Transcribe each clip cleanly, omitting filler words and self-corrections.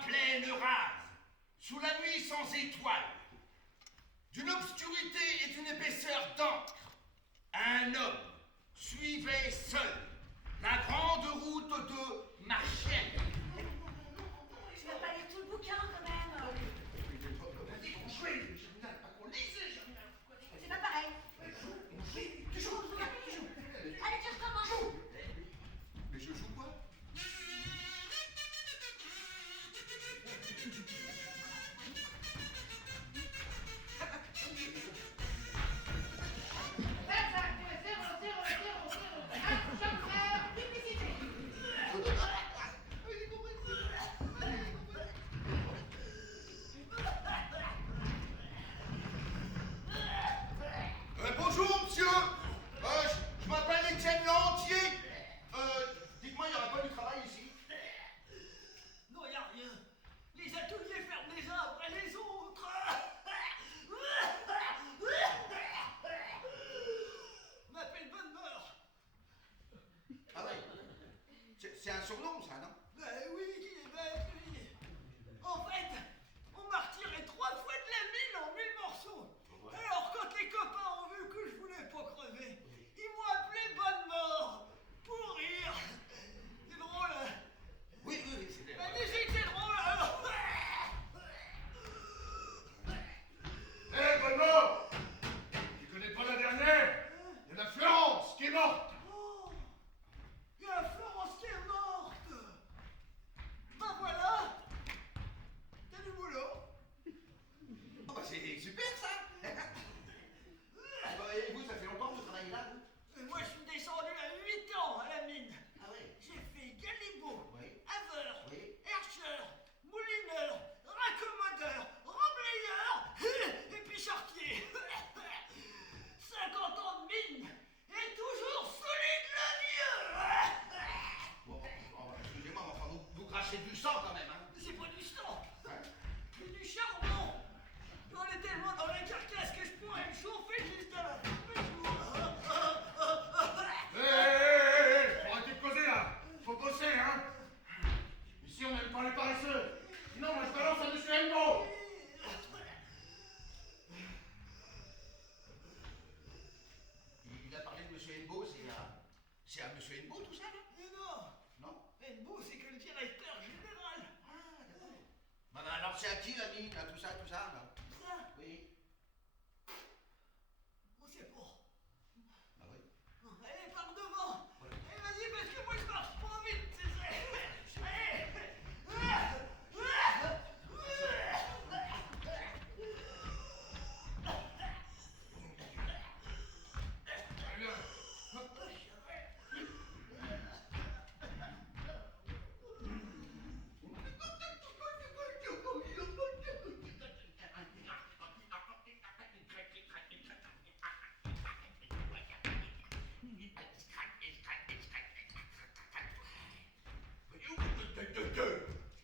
la plaine rase, sous la nuit sans étoiles, d'une obscurité et d'une épaisseur d'encre, un homme suivait seul la grande route de Marchienne. Tu vas pas lire tout le bouquin quand même. On jouait, Germinal, pas qu'on lisait, Germinal. C'est pas pareil. Tu joues, regarde, tu joues. Allez, tu recommences. Mais je joue quoi? Bonjour, monsieur. Je m'appelle Étienne Lantier. Dites-moi, il n'y aura pas du travail ici? Non, y a rien. Les ateliers ferment les uns après les autres. On m'appelle Bonnemort. Ah ouais. C'est un surnom, ça, non? Ben oui, qui est bête, lui. En fait, on m'a retiré 3 fois de la mine en 1000 morceaux. Alors, quand les copains ont vu que je voulais pas crever, ils m'ont appelé Bonnemort. Pour rire. C'est drôle, hein? Oui, c'était... Ben, dis que c'est drôle, alors. Hé, Bonnemort! Tu connais pas la dernière? Il y en a Florence qui est morte! Oh, il y a Florence qui est morte. Ben voilà. T'as du boulot. Oh, bah, c'est super, ça. Et vous, ça fait longtemps que vous travaillez là, vous? Moi, je suis descendu à 8 ans à la mine. Ah ouais. J'ai fait Galibot, Oui. Haveur, Oui. Herscheur, Moulineur, Raccommodeur, Remblayeur et puis Chartier. 50 ans de mine et toujours solide le vieux. Bon, excusez-moi, mais enfin, vous crachez du sang, quand même, hein? C'est pas du sang, Hein? c'est du charbon. J'en ai tellement dans la carcasse que je pourrais me chauffer jusqu'à la fin du jour. Hé, faut arrêter de causer là! Faut bosser, hein! Ici, on n'aime pas les paresseux! Sinon, moi je balance à monsieur Helmo! Il a parlé de monsieur Hennebeau, c'est à monsieur Hennebeau, tout ça, là? Mais non, Non? Hennebeau, c'est que le directeur général. Ah, d'accord. Bah, alors, c'est à qui, la mine, là, tout ça, là? Ça, Oui. on sait pas. Ah oui. Allez, par devant. Ouais. Allez, vas-y, parce que moi, je marche pas vite, tu sais. Allez. Très bien.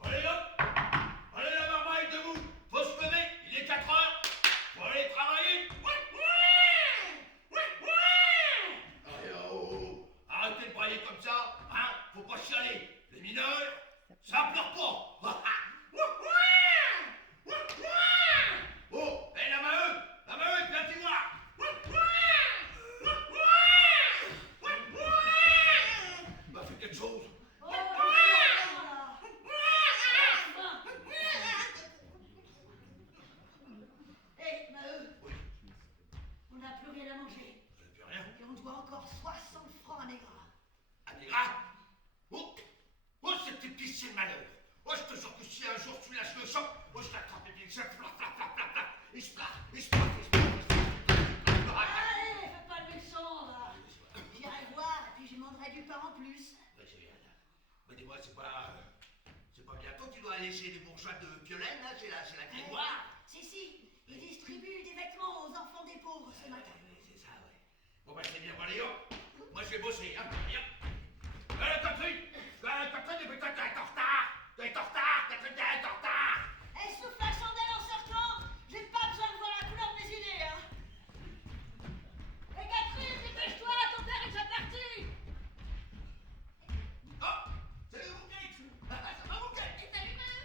Allez hop! Allez la marmaille debout! Faut se lever, il est 4 heures! Faut aller travailler! Allez, oh! Arrêtez de brailler comme ça, hein? Faut pas chialer! Les mineurs, ça pleure pas! Oh! Hé la Maheude, viens t'y voir! Bah fais quelque chose! Oh, là. Hé, Maheu, on n'a plus rien à manger. J'ai plus rien. Et on doit encore 60 francs à Négra. Améra! Oh! Oh, cet épicier de malheur! Oh, je te jure que si un jour tu lâches le choc, oh, je t'attrape et puis je flap, et je plaf, Allez, fais pas le méchant, là. J'irai voir, et puis je demanderai du pain en plus. Ouais, c'est bien, là. Mais dis-moi, c'est pas bientôt que tu dois aller chez les bourgeois de Piolaine, là, c'est la grégoire? Si, ils distribuent des vêtements aux enfants des pauvres ce matin. Oui, c'est ça, ouais. Bon, bah, c'est bien, bon, allez, hop! Moi, je vais bosser, hein, allez, hop! Catherine! Catherine, mais toi, t'es en retard! T'es en retard! Catherine, t'es en retard! Elle souffle la chandelle en sortant. J'ai pas besoin de voir la couleur de mes idées, hein. Hé, Catherine, dépêche-toi, ton père est déjà parti. Oh! Salut, mon cake! Ça va, mon cake? Et salut, Maheu.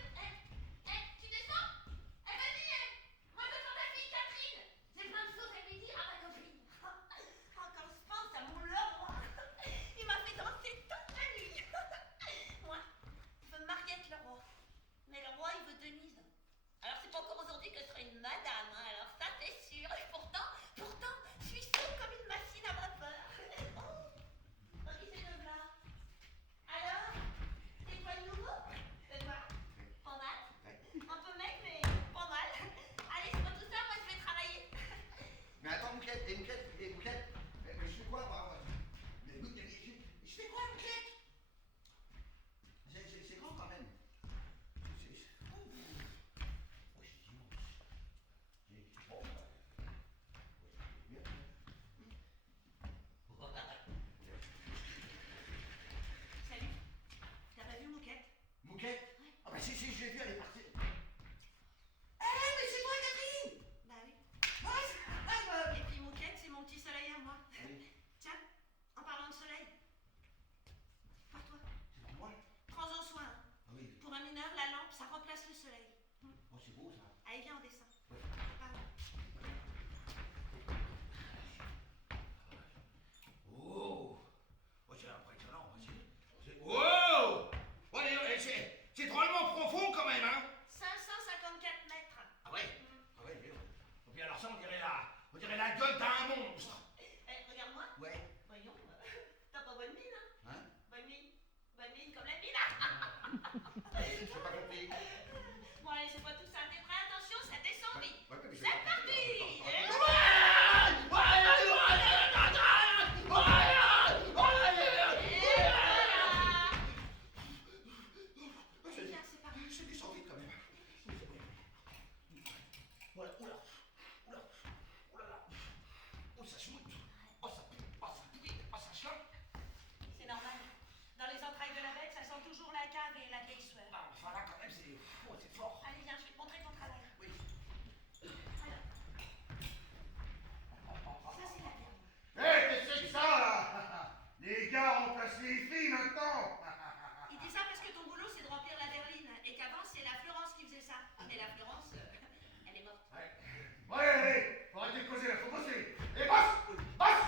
arrêtez de causer là, faut bosser. Et bosse! Bosse!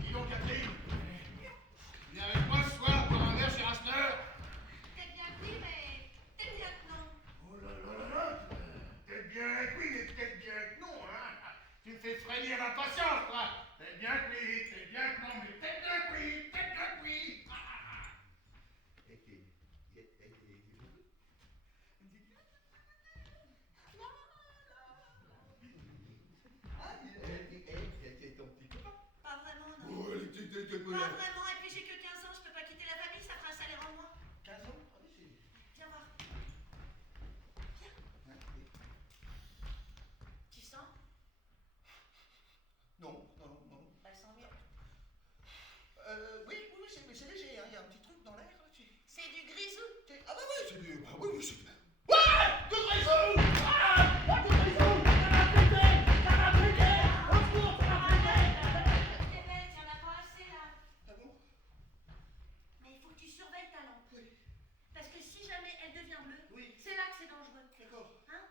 Dis donc, Catherine. Viens avec moi ce soir pour un verre chez Rasseneur. T'es bien pris, mais t'es bien que non. Oh là là là là. Peut-être bien que oui, mais peut-être bien que non, hein. Tu me fais frémir d'impatience, toi. Peut-être bien que oui, peut-être bien que non, mais peut-être bien que oui, peut-être bien que oui. Pas vraiment, non. Oh, les petites Pas vraiment, et puis j'ai que 15 ans, je peux pas quitter la famille, ça fera un salaire en moins. 15 ans? Allez, Viens voir. Viens. Tu sens? non, non, non. Bah, elle sent mieux. Oui, oui, c'est léger, hein. Il y a un petit truc dans l'air. C'est du grisou. Ah bah oui, c'est du... Bah oui, oui, c'est... Ouais! De grisou! Ah! De grisou! Ça m'a pété! Au secours, ça m'a pété! T'es bête, y'en a pas assez là. Ah bon? Mais il faut que tu surveilles ta lampe. Oui, Parce que si jamais elle devient bleue, oui, c'est là que c'est dangereux. d'accord. Hein?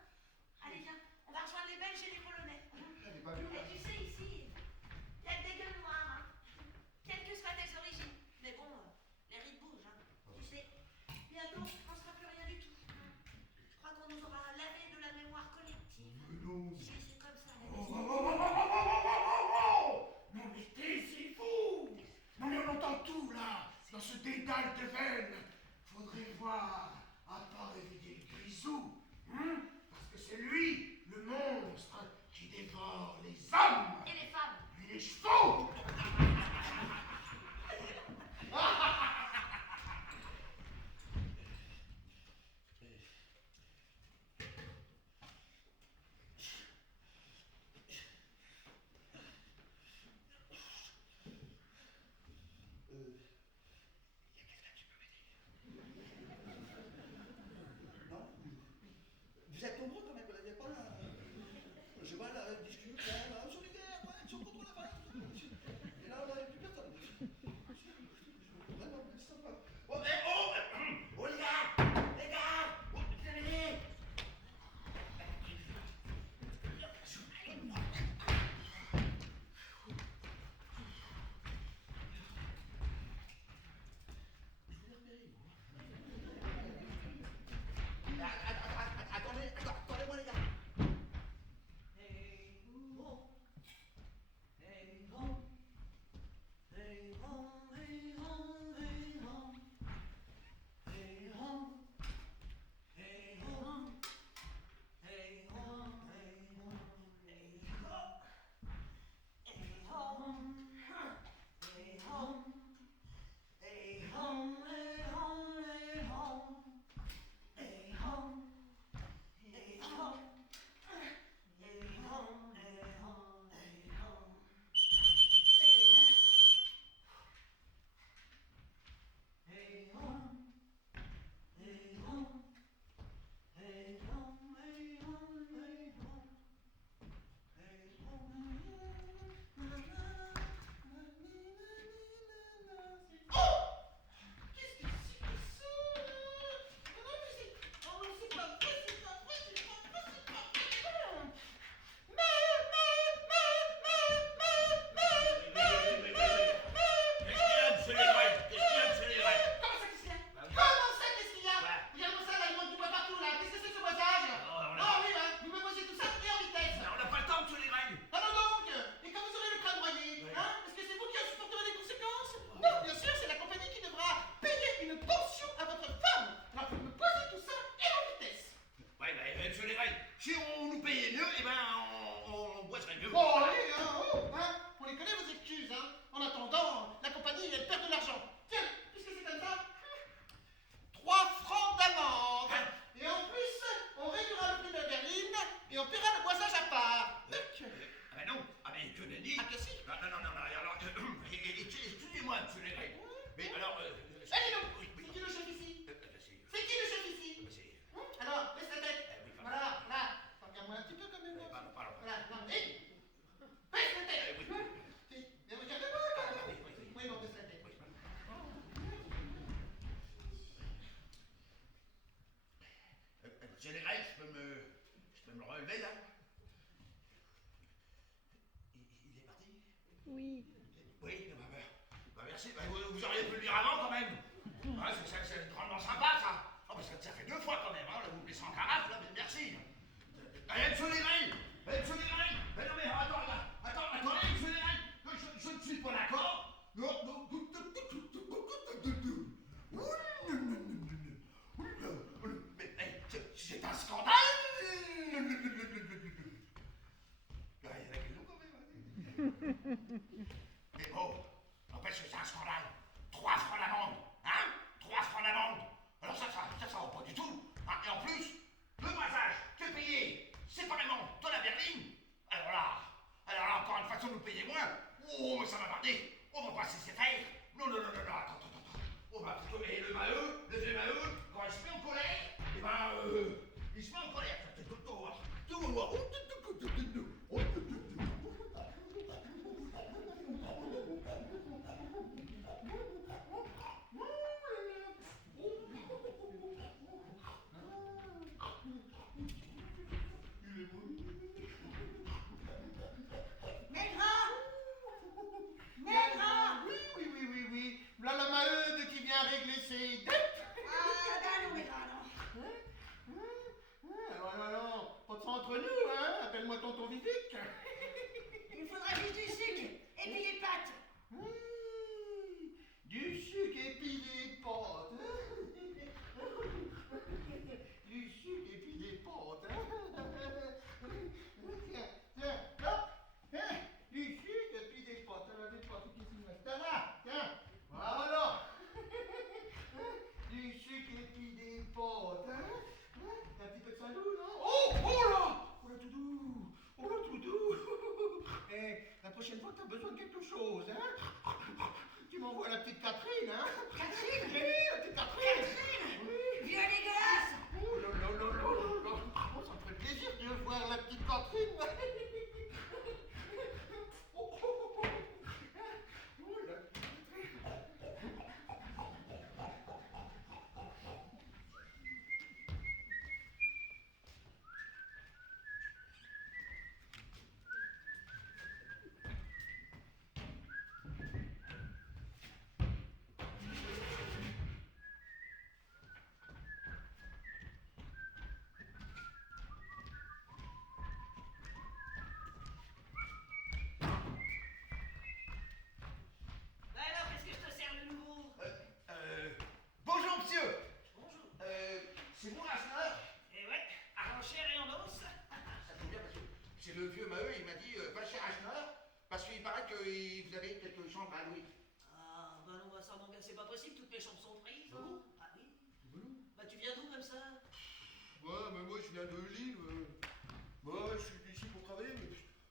Allez, viens, on va rejoindre les Belges et les Polonais. Elle est pas vue, là. Et tu sais, ici, il y a des gueules noires, hein. Quelles que soient tes origines. Mais bon, les rides bougent, hein. Tu sais, bientôt, on sera plus rien du tout. Je crois qu'on nous aura lavé de la mémoire collective. Mais non. Si, c'est comme ça. Oh, oh, oh, oh, oh, oh, oh, oh. Non mais t'es si fou. Non mais on entend tout là, dans ce dédale de veines. Faudrait voir, à part éviter le grisou, hein, parce que c'est lui, le monstre, qui dévore les hommes Et les femmes. et les chevaux. Non? Vous êtes nombreux quand même, vous n'avez pas là. Je vois la discute, là, solidaire, ouais, ils sont contre la vache. Et là, on n'avait plus personne. Vraiment, ça va. Oh, mais oh, les gars! Les gars! Oh, venez! Attendez-moi les gars. Monsieur Légrec, je peux me relever là? Oui. Oui, merci. Vous auriez pu le dire avant quand même. Ouais, c'est drôlement sympa ça. Oh, mais ça fait 2 fois quand même, hein. Là, vous me laissez en carafe, là, mais merci. Elle se dégringue. Elle se dégringue. Mais non, mais attends, elle se dégringue. Je ne suis pas d'accord. Mais c'est un scandale. Il y en a qui l'ont quand même. Mais bon, n'empêche que c'est un scandale. 3 francs d'amende, hein? 3 francs d'amende. Alors ça va pas du tout. Hein? Et en plus, le passage que payé séparément de la berline. Alors là, encore une façon de nous payer moins. Oh, mais ça va marder. On va pas se laisser faire. Non, attends. On va plutôt, et le vieux Maheu, quand il se met en colère, il se met en colère. Oui. Voilà la Maheude qui vient régler ses dettes. Ah, non, Maigrat, non. Alors, pas de ça entre nous, hein? Appelle-moi tonton Vivic. Il faudra juste du sucre et puis des pâtes. Du sucre et puis des pâtes. Du sucre et puis des pâtes. Tiens, hop. Du sucre et puis des pâtes. Alors, des pâtes, qu'est-ce qu'il me reste? Là, tiens. Voilà. Du sucre et puis des pâtes. Un petit peu de salou, non? Oh là! Oh là, tout doux. La prochaine fois que t'as besoin de quelque chose, hein? Tu m'envoies la petite Catherine, hein? Catherine? Oui, la petite Catherine! Oui. Vieux dégueulasse! Oh là. Oh, ça me ferait plaisir de voir la petite Catherine. Alors, qu'est-ce que je te sers de nouveau? Bonjour, monsieur. Bonjour. C'est moi, Rasseneur. Eh ouais, en chair et en os. Ça tombe bien parce que c'est le vieux Maheu, il m'a dit va chez Rasseneur parce qu'il paraît que vous avez quelques chambres à louer. Ah, bah non, bah ça, mon gars, c'est pas possible, toutes mes chambres sont prises. Ah bon? Ah oui. Bah tu viens d'où comme ça? Ouais, mais moi je viens de Lille. Moi je suis ici pour travailler.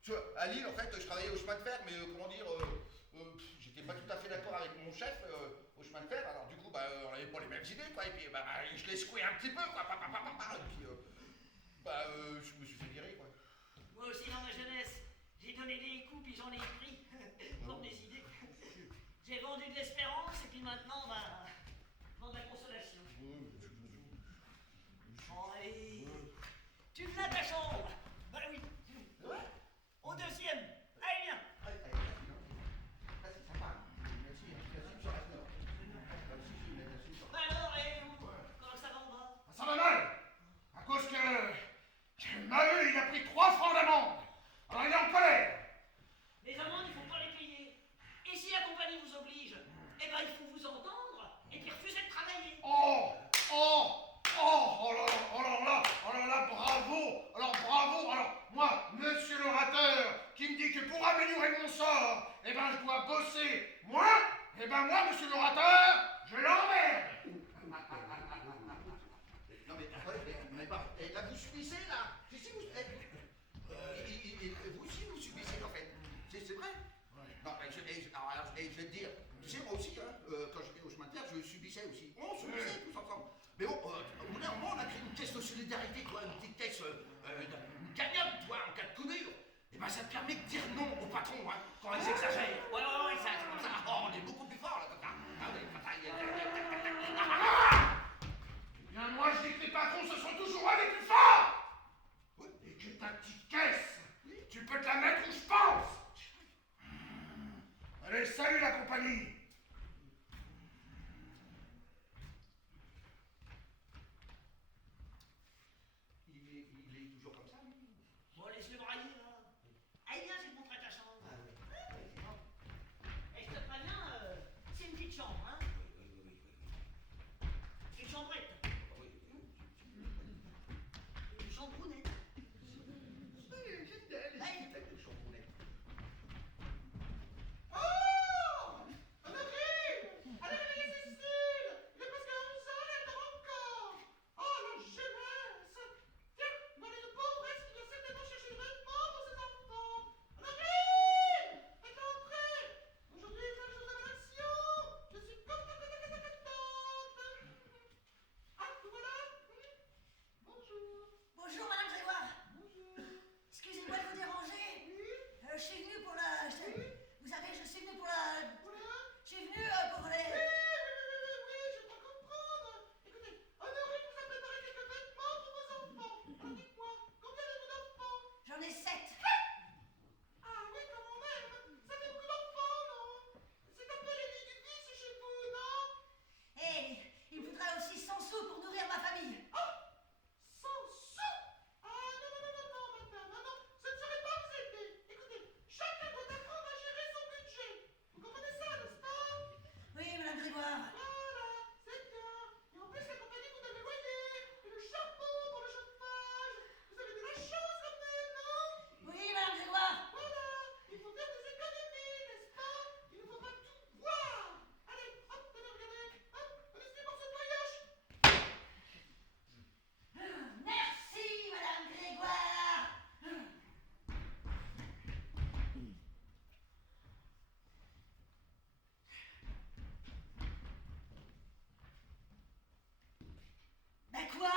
Tu vois, à Lille, en fait, je travaillais au chemin de fer, mais comment dire, j'étais pas tout à fait d'accord avec mon chef au chemin de fer. Alors du coup, on n'avait pas les mêmes idées, quoi. Et puis, je l'ai secoué un petit peu, quoi. Et puis, je me suis fait virer, quoi. Moi aussi, dans ma jeunesse, j'ai donné des coups, puis j'en ai pris. Comme des idées. J'ai vendu de l'espérance, et puis maintenant, vendre la consolation. Oh, allez. Tu viens ta chambre? Bah oui. Au deuxième. Allez, viens. C'est sympa. Merci, monsieur Rasseneur. Bah alors, et comment ça va en bas? Ça va mal. À cause que Maheu, il a pris 3 francs d'amende. Alors il est en colère. Les amendes, il faut pas les payer. Et si la compagnie vous oblige, eh ben il faut vous entendre et puis refuser de travailler. Oh là là, bravo. Alors moi, monsieur l'orateur, qui me dit que pour améliorer mon sort, je dois bosser moins, moi, monsieur l'orateur, je l'emmerde. Non mais là vous subissez là. Si vous, vous aussi vous subissez en fait. C'est vrai. Non, je vais te dire, tu sais moi aussi, quand j'étais au chemin de fer, je subissais aussi. On subissait tous ensemble. Mais bon, au bout d'un moment, on a créé une caisse de solidarité, quoi, une petite caisse, une cagnotte, toi, en cas de coup dur. Et ça te permet de dire non au patron, hein, quand ils exagèrent. Ouais, ça, c'est comme ça. Oh, on est beaucoup plus fort là, comme ça. Ah oui, Moi je dis que les patrons ce sont toujours les plus forts. Et que ta petite caisse, tu peux te la mettre où je pense. compagnie. Il est toujours comme ça, lui? Bon, laisse-le brailler, là. Allez, viens, je vais te montrer ta chambre. Ah oui. Et je te préviens, c'est une petite chambre, hein. C'est une chambrette. Une chambrounette. Bonjour, Madame Grégoire. Excusez-moi de vous déranger. Je suis venue pour la... Vous savez, je suis venue pour la... Je suis venue pour les... J'en ai 7. Et il me faudra aussi 100 sous pour nourrir ma famille. Oui, Madame Grégoire. Oui, Madame Grégoire. Merci, Madame Grégoire. Ben quoi?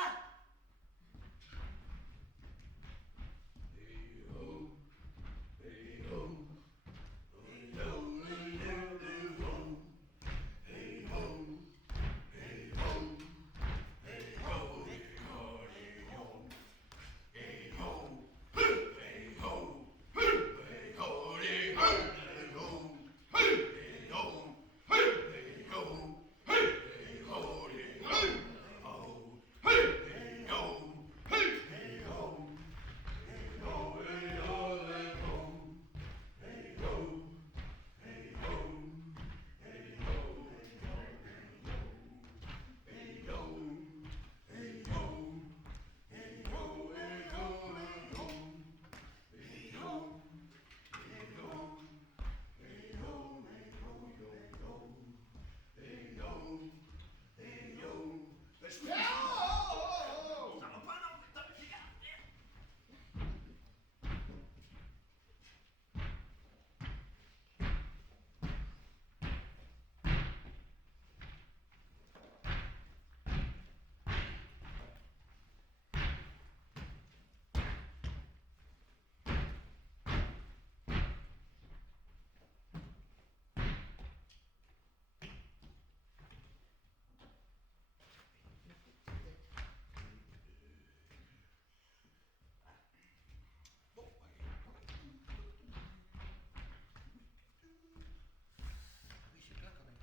Oui, c'est plein quand même.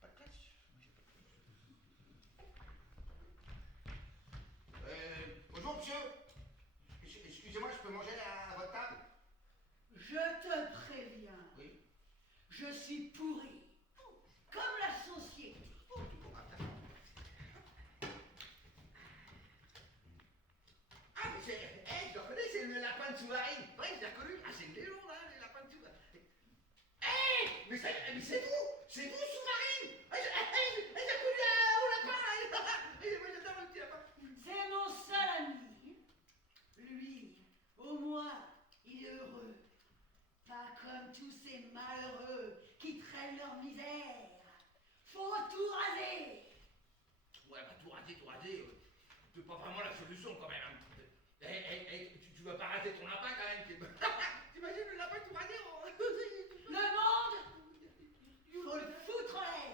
Pas de place. Bonjour, monsieur. Excusez-moi, je peux manger à votre table? Je te préviens, Oui. je suis pourri. Comme la société. Oh, tout pour après. Ah, mais c'est... je le reconnais, c'est le lapin de Souvarine. Oui, je l'ai reconnu. Ah, c'est le Léon, là, le lapin de Souvarine. Mais c'est vous! C'est vous, Souvarine! J'ai reconnu au lapin, là. Moi, j'adore le petit lapin. C'est mon seul ami. Lui, au moins, il est heureux. Pas comme tous ces malheureux qui traînent leur misère. Faut tout raser. Ouais, bah, tout raser, c'est pas vraiment la solution, quand même. Tu vas pas raser ton lapin, quand même. T'imagines le lapin tout rasé? Le monde, faut le foutre en l'air.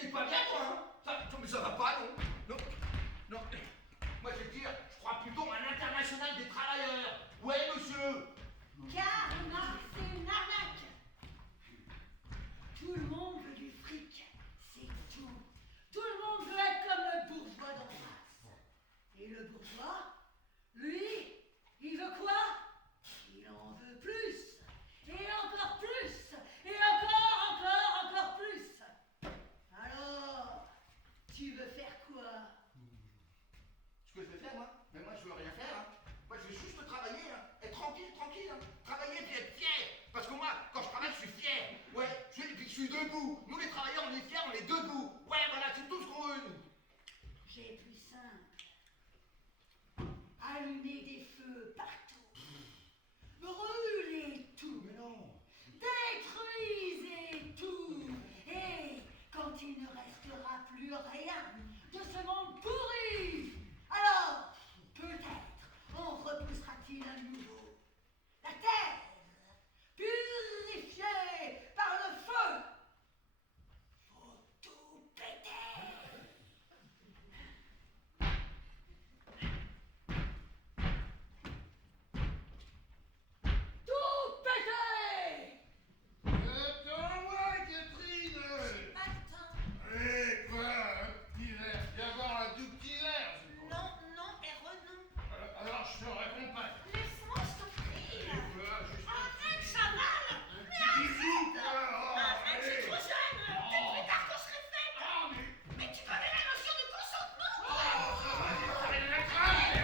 T'es pas bien, toi, hein? Mais ça va pas, non? Non. Moi, je veux dire, je crois plutôt à l'international des travailleurs. Ouais, monsieur. debout. Nous, les travailleurs, on est fiers, on est debout. Ouais, voilà, c'est tout ce qu'on veut, nous. J'ai plus simple. Allumer des feux partout. Brûler tout. Mais non. Détruisez tout. Et quand il ne restera plus rien de ce monde pourri, alors peut-être on repoussera-t-il à nouveau la terre, purifiée par le feu. Faut tout péter. Tout péter. Attends-moi, Catherine. Pas le temps. Allez, quoi, un petit verre. Viens boire un tout petit verre. c'est bon. Non, non, et non. Alors, je te raccompagne. Laisse-moi souffrir. Voilà, juste Arrête, Chaval. un petit bisou, quoi. Oh, Arrête, c'est allez. trop jeune. Peut-être plus tard qu'on serait faite. Ah, mais... Mais tu connais la notion du consentement. Oh, ça va, ça va, la crâne.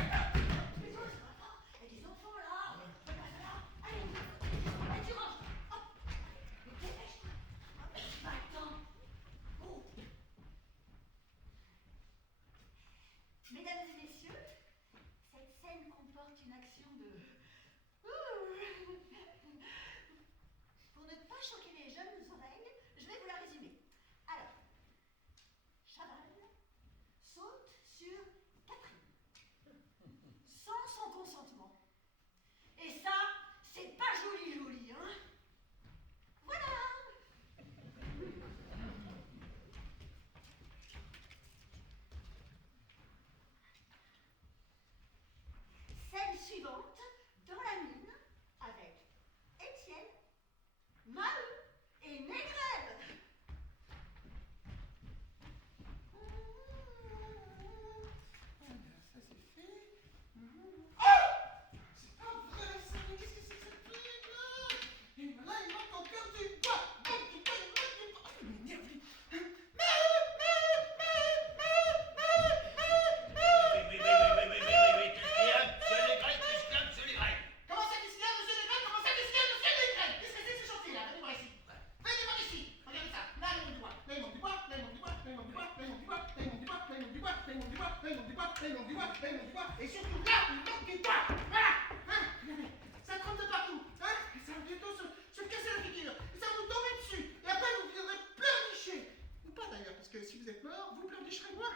Mais toi, ça va pas. Il y a des enfants là. Fais pas ça là. Allez, allez, tu ranges. Hop. Allez, dépêche-toi. Maintenant. Oh. Mesdames et messieurs, cette scène comporte une action de... Pour ne pas choquer les jeunes oreilles, je vais vous la résumer. Alors, Chaval saute sur Catherine, sans son consentement. Et ça, c'est pas joli joli, hein. Voilà. Scène suivante, dans la mine, avec Étienne, Maheu et Négrel. Ça, c'est fait. Oh! C'est pas vrai, ça. Mais qu'est-ce que c'est que cette blague-là? Et là, il manque encore du bois. Donc, du bois, il manque du bois. Il m'énerve, lui. Comment ça, qu'est-ce qu'il y a, monsieur Legrand? Comment ça, qu'est-ce qu'il y a, monsieur Legrand? Qu'est-ce que c'est que ce chantier, là? Venez voir ici. Venez voir ici. Regardez ça. Là, il manque du bois. Là, il manque du bois. Là, il manque du bois. Là, il manque du bois. Là, il manque du bois. Là, il manque du bois. Là, il manque du bois. Là, il manque du bois. Là, il manque du bois. Là, il manque du bois. Là, il manque du bois. Et surtout, là, il manque du bois. Voilà. Hein? Regardez. Ça trempe de partout. Hein? Et ça va bientôt se casser la figure. Et ça va vous tomber dessus. Et après, vous viendrez pleurnicher. Ou pas, d'ailleurs, parce que si vous êtes mort, vous pleurnicherez moi.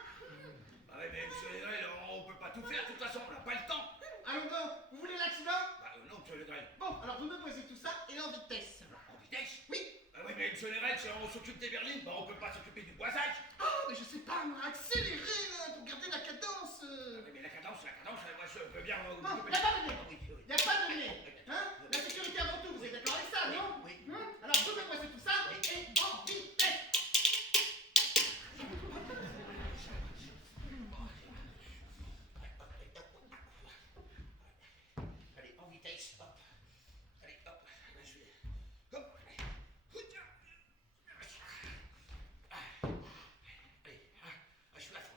Ah ouais, mais monsieur Legrel, on peut pas tout faire, de toute façon, on n'a pas le temps. Allons donc, vous voulez l'accident? Bah non, monsieur Legrel. Bon, alors vous me posez tout ça et en vitesse. En vitesse? Oui. Ah oui, mais monsieur Legrel, si on s'occupe des berlines, bah on peut pas s'occuper du boisage. Oh, mais je sais pas, moi, accélérer là, pour garder la cadence. Ah oui, mais la cadence, moi je peux bien... Bon, y a pas de nez. Ah oui, oui. Y a pas de nez. Hein? La sécurité avant tout, vous êtes d'accord avec ça, non? Oui. Alors vous me posez tout ça et en vitesse. Allez, en vitesse, hop. Allez, hop, là, je vais... Hop, allez. Allez, je suis à fond.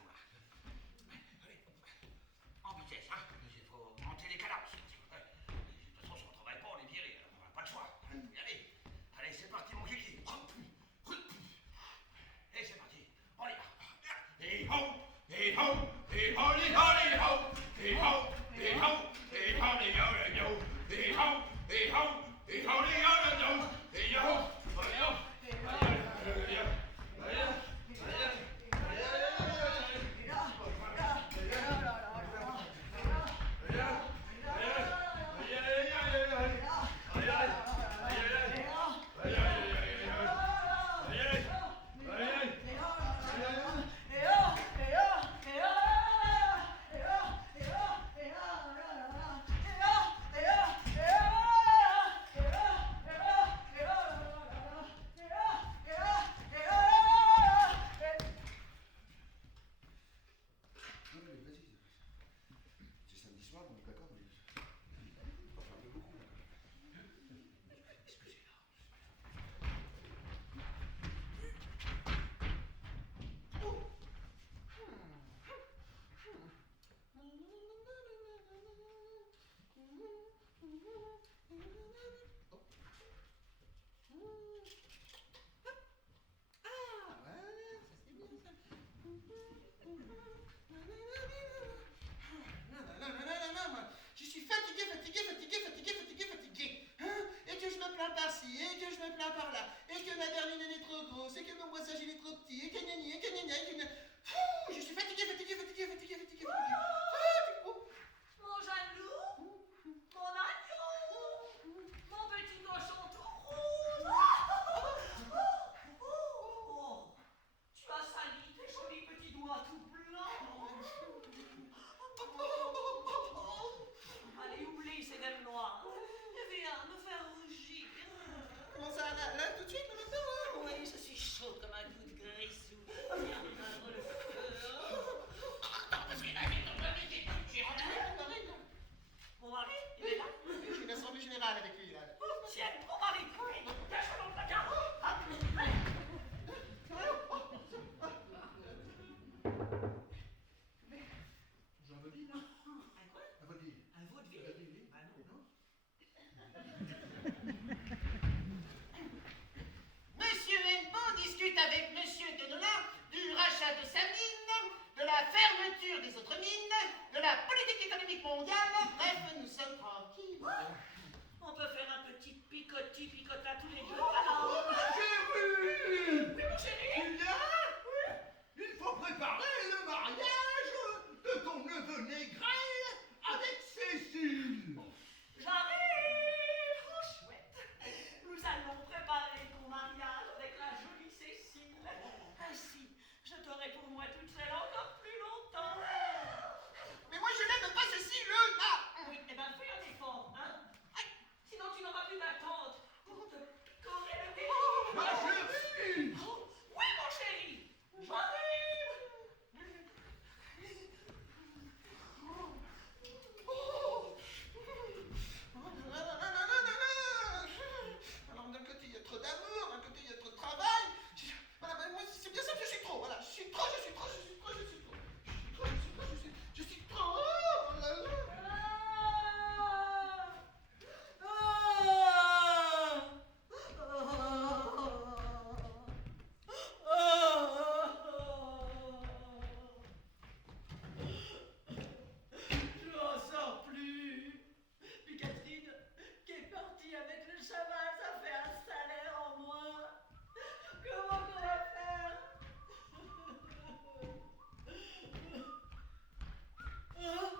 ma berline elle est trop grosse, et que mon boissage il est trop petit, et que gna et que gna et que gna. Ouh, je suis fatigué. Mon jaloux, mon agneau, mon petit cochon tout rose. Oh, tu as sali tes jolis petits doigts tout blancs. Allez, oublie ces dents noires. Viens me faire rougir. Comment ça, là, tout de suite, maintenant? Oui, je suis chaude comme un coup de grissou. Viens me peindre le feu. Mon mari, il est là. J'ai une assemblée générale avec lui, là. Tiens, mon mari, cache-le dans le placard. J'ai un vaudeville, là. Un quoi? Un vaudeville. Un vaudeville? Un vaudeville. Ah non. Monsieur Hennebeau discute avec Monsieur Deneulin du rachat de sa mine, de la fermeture des autres mines, de la politique économique mondiale. Bref, nous sommes tranquilles. On peut faire un petit picota tous les deux, alors. Chérie! Oui, mon chéri. Il faut préparer le mariage de ton neveu Négrel avec Cécile. J'arrive. Oh, chouette. Nous allons préparer ton mariage avec la jolie Cécile. Ainsi, je t'aurai pour moi toute seule encore plus longtemps. Mais moi, je n'aime pas Cécile, là. Oui, eh ben fais un effort, hein. Sinon tu n'auras plus d'attente pour te picorer le nez. Ma chérie! Oh, oui, mon chéri. J'arrive. Alors, d'un côté, il y a trop d'amour, d'un côté, il y a trop de travail. Voilà, ben, moi, c'est bien ça que je suis trop. Voilà, je suis trop. Oh là là. Je n'en sors plus. Puis Catherine, qui est partie avec le cheval, ça fait un salaire en moins. Comment qu'on va faire? Oh,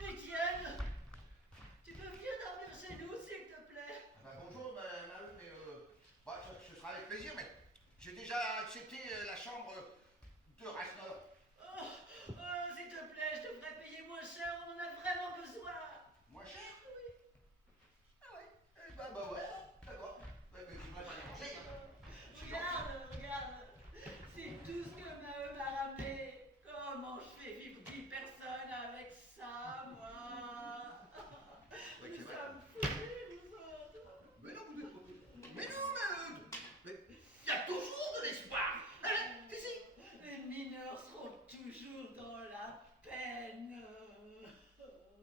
Étienne, tu peux venir dormir chez nous, s'il te plaît? Ah bah bonjour, Maheu, mais bah, ce sera avec plaisir, mais j'ai déjà accepté la chambre de Rasnor. S'il te plaît, je devrais payer moins cher, on en a vraiment besoin. Moins cher? Oui. Ah ouais. Eh ben, bah ouais, d'accord. Ouais, mais tu m'as pas dérangé, hein. Regarde, c'est tout ce que Maheu m'a ramené. Comment je fais vivre 10 personnes avec ça, moi? Oui, Nous c'est vrai. sommes fous, nous autres. Mais non, vous êtes pas. Mais non, Maheu. Mais il y a toujours de l'espoir. Hein, ici. Les mineurs seront toujours dans la peine.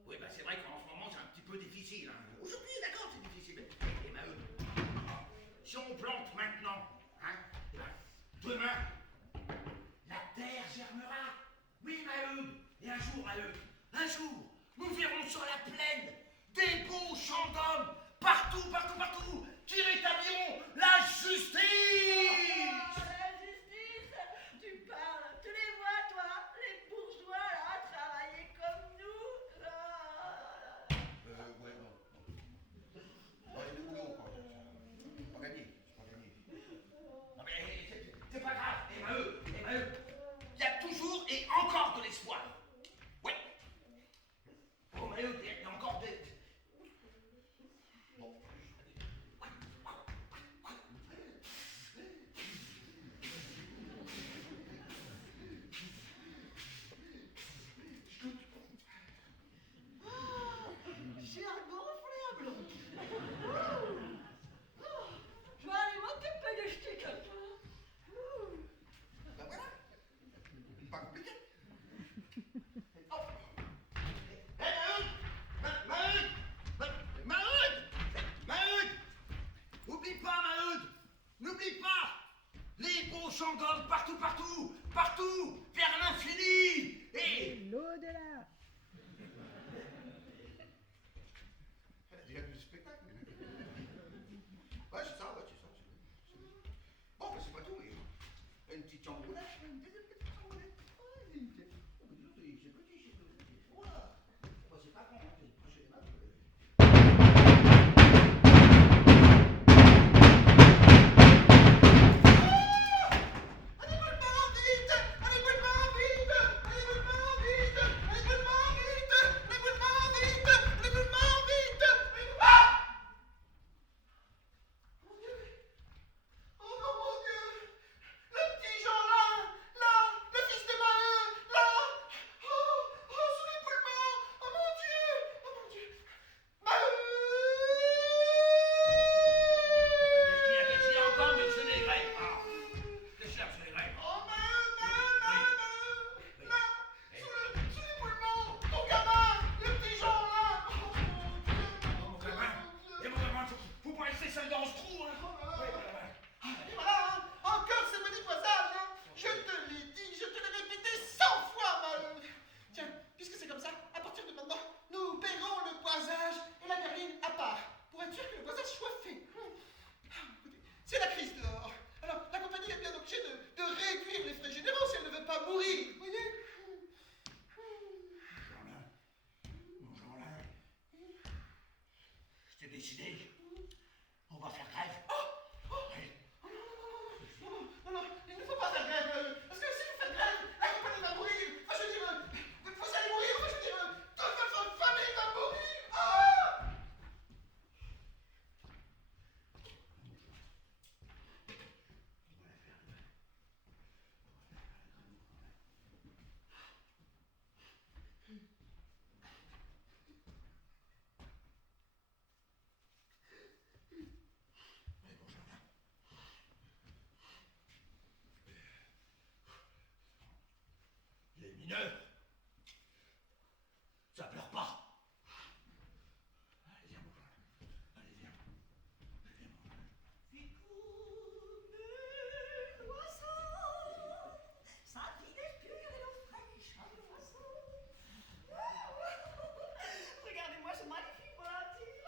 Oui, bah c'est vrai qu'en ce moment c'est un petit peu difficile. Hein. Aujourd'hui, d'accord, c'est difficile. Et Maheu, si on plante maintenant, hein, eh ben, demain, la terre germera. Oui, Maheu. Et un jour, nous verrons sur la plaine des beaux champs d'hommes, partout, qui rétabliront la justice. La justice, tu parles, tu les vois, toi, les bourgeois, là, travailler comme nous. Ouais, bon. Bon, il y a du boulot, quoi. C'est pas gagné. Non, mais c'est pas grave. Et Maheu, il y a toujours et encore de l'espoir. Ouais. Oh, Maheu, il y a encore des... Bon. J'ai un gonflable. Je vais aller m'occuper de jeter quelqu'un. petite chambronnette. Une deuxième petite chambronnette. Ouais, c'est petit, c'est petit. Voilà. Bon, c'est pas con, hein, j'ai touché les mains. Qu'est-ce qu'il y a encore, monsieur Maigret? Ah, qu'est-ce qu'il y a, monsieur Maigret? Et mon gamin, faut pas rester seul dans ce trou, hein? Et voilà, hein, encore ce petit poisage, hein. Je te l'ai dit, je te l'ai répété 100 fois, Maheu. Tiens, puisque c'est comme ça, à partir de maintenant, nous paierons le poisage et la berline à part, pour être sûr que le poisage soit fait. Écoutez, c'est la crise dehors. Alors, la compagnie est bien obligée de réduire les frais généraux si elle ne veut pas mourir, vous voyez? Mon Jeanlin, je t'ai décidé. On va faire grève. Oui. Non, il ne faut pas faire grève, parce que si vous faites grève, la compagnie va mourir. Enfin, je veux dire, vous allez mourir, enfin, je veux dire, toute votre famille va mourir. Ah! Les mineurs, ça pleure pas. Allez, viens, mon Jeanlin. Allez, viens. Allez, viens, mon Jeanlin. Sa vie est pure et l'eau fraîche à l'oiseau. Regardez-moi ce magnifique volatile.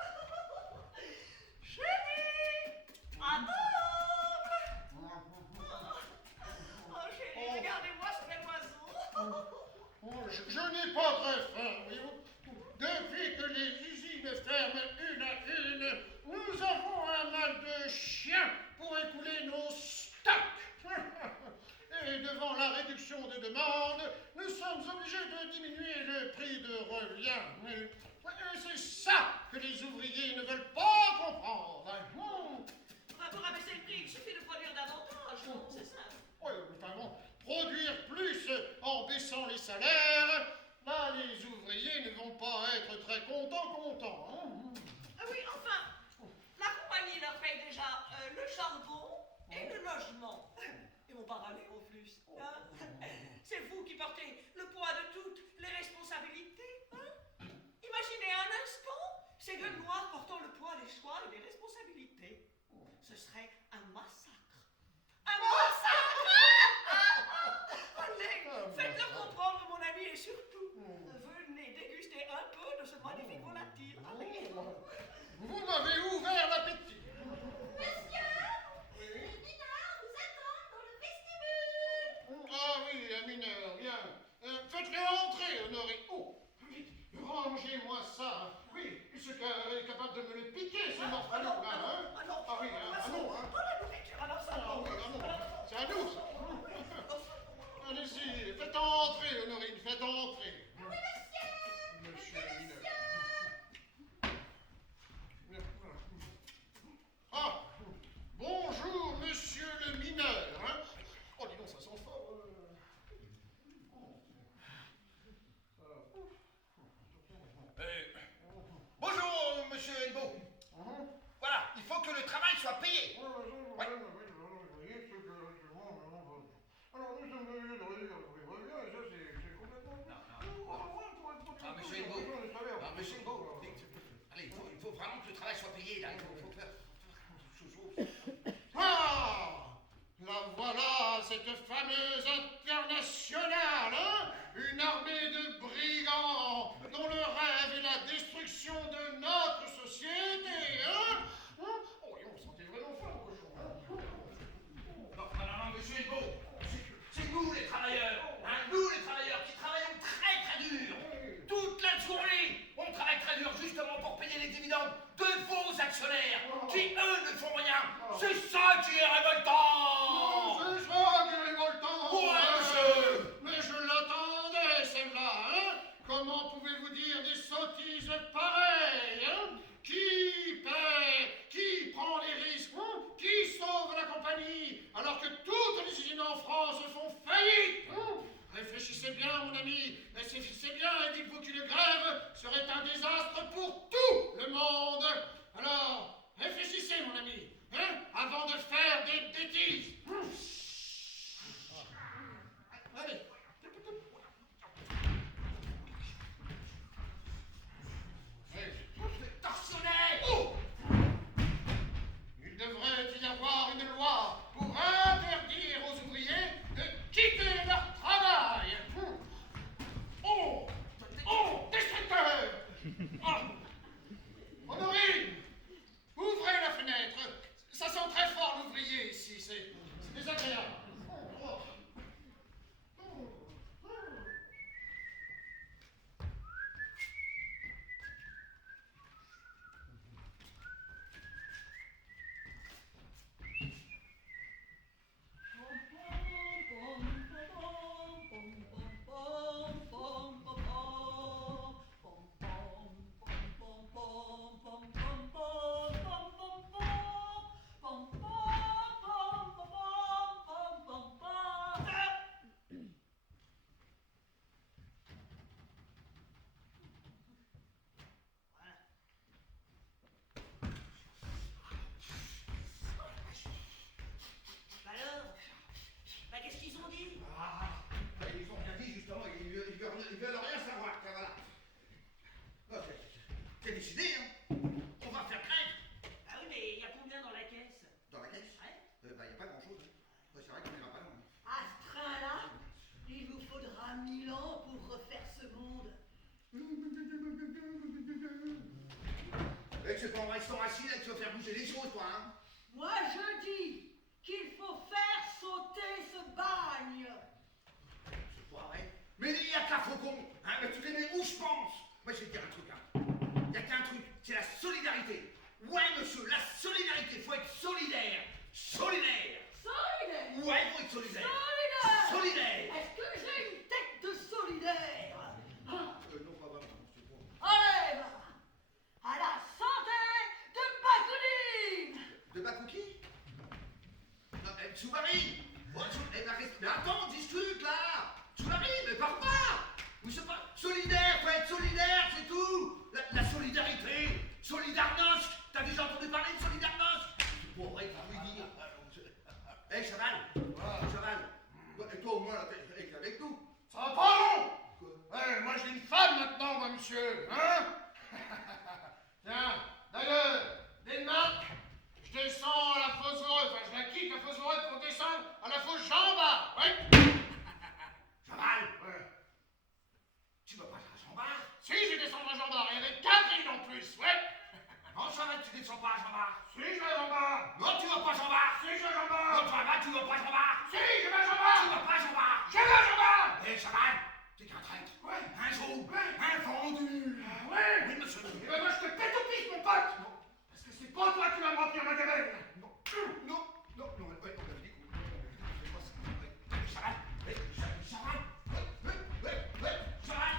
Chérie, adore. Oh chérie, regardez-moi ce bel oiseau. Je n'ai pas très faim, voyez-vous. Depuis que les usines ferment une à une, nous avons un mal de chien pour écouler nos stocks. Et devant la réduction des demandes, nous sommes obligés de diminuer le prix de revient. Et c'est ça que les ouvriers ne veulent pas comprendre. Enfin, pour abaisser le prix, il suffit de produire davantage, non? C'est ça. Oui, enfin bon, produire plus en baissant les salaires, là les ouvriers ne vont pas être très contents. Ah oui, enfin, la compagnie leur paye déjà le charbon et le logement. Ils vont pas râler en plus. Hein? C'est vous qui portez le poids de toutes les responsabilités. Hein? Imaginez un instant ces gueules noires portant le poids des choix et des responsabilités. Ce serait un massacre. Un massacre! Allez, faites-leur comprendre, mon ami, et surtout, venez déguster un peu de ce magnifique volatile. Allez. Vous m'avez ouvert l'appétit. Monsieur, les mineurs vous attendent dans le vestibule. Ah oui, un mineur, bien. Faites-le entrer, Honoré. Oh, vite, rangez-moi ça. Oui, ce gars est capable de me le piquer, ce morphalo, là, hein? Ah oui, ah non, hein? Dans la nourriture, alors ça. Ah oui, ah non, c'est à nous, ça. Allez-y, faites entrer, Honorine, faites entrer. Monsieur le mineur. Ah, bonjour, monsieur le mineur, hein? Oh, dis donc, ça sent fort. Bonjour, monsieur Hennebeau. Voilà, il faut que le travail soit payé. Ouais. Alors, nous sommes venus de réduire tous les revenus, et ça, c'est complètement... Ah, monsieur Hennebeau. Ah, monsieur Hennebeau. Allez, il faut vraiment que le travail soit payé, là. Il faut faire quelque chose. Ah! La voilà, cette fameuse internationale, hein? Une armée de brigands dont le rêve est la destruction de notre société, hein? Oh, et on se sentait vraiment fort, cochon, hein? Non, monsieur Hennebeau. dit? Ah, ils ont rien dit, justement, ils veulent rien savoir, tiens, voilà. Non, c'est décidé, hein. On va faire grève. Ah oui, mais il y a combien dans la caisse? Dans la caisse? Ouais. Bah, y a pas grand-chose. Hein. Ouais, c'est vrai qu'on ira pas loin. À ce train-là, il vous faudra 1000 ans pour refaire ce monde. Et c'est pas en restant assis là que tu vas faire bouger les choses, toi, hein. Moi, je dis qu'il faut faire sauter ce bagne. C'est pas vrai. Mais il y a qu'un faucon, hein, mais tu les mets où je pense. Moi, je vais te dire un truc, hein. Il y a qu'un truc, c'est la solidarité. Ouais, monsieur, la solidarité, faut être solidaire. Solidaire. Solidaire. Ouais, faut être solidaire. Solidaire. Solidaire. Est-ce que j'ai une tête de solidaire? Hein? Non, pas vraiment, c'est pas. Allez, bah, à la santé de Bacoline. De Bakouki? Non, Tsoubari. Oh, mais attends, discute, là. Tsoubari, mais pars pas. Oui, c'est pas... Solidaire, faut être solidaire, c'est tout. La solidarité. Solidarnosc. T'as déjà entendu parler de Solidarnosc? C'est pas vrai, faut lui dire. Hé, Chaval. Chaval. Et toi, au moins, là, t'es avec nous. Ça va pas, non? Ouais, moi j'ai une femme maintenant, moi, monsieur, hein? Tiens, d'ailleurs, Danemark, je descends à la fosse Voreux, enfin je la quitte la fosse Voreux pour descendre à la fosse Jean-Bart, ouais? Chaval. Ouais. Tu vas pas à Jean-Bart? Si, je descends à Jean-Bart, et avec Catherine en plus, ouais? Non, Chaval, tu descends pas à Jean-Bart. Si, je vais à Jean-Bart. Non, tu vas pas à Jean-Bart. Si, je vais à Non, Jean-Bart. Chaval, tu vas pas à Jean-Bart. Si, je vais à Tu Jean-Bart. vas pas à Jean-Bart. Je vais à Jean-Bart. Hé, Chaval, t'es qu'un traître. Ouais. Un jour. Ouais. Un vendu. Ah ouais? Oui, monsieur. Eh ben moi je te pète au pif, mon pote. Non. Parce que c'est pas toi qui vas me remplir ma gamelle. Non, non, non, non, ouais, on avait dit qu'on... Chaval, Chaval, Chaval. Donne pas. Chaval.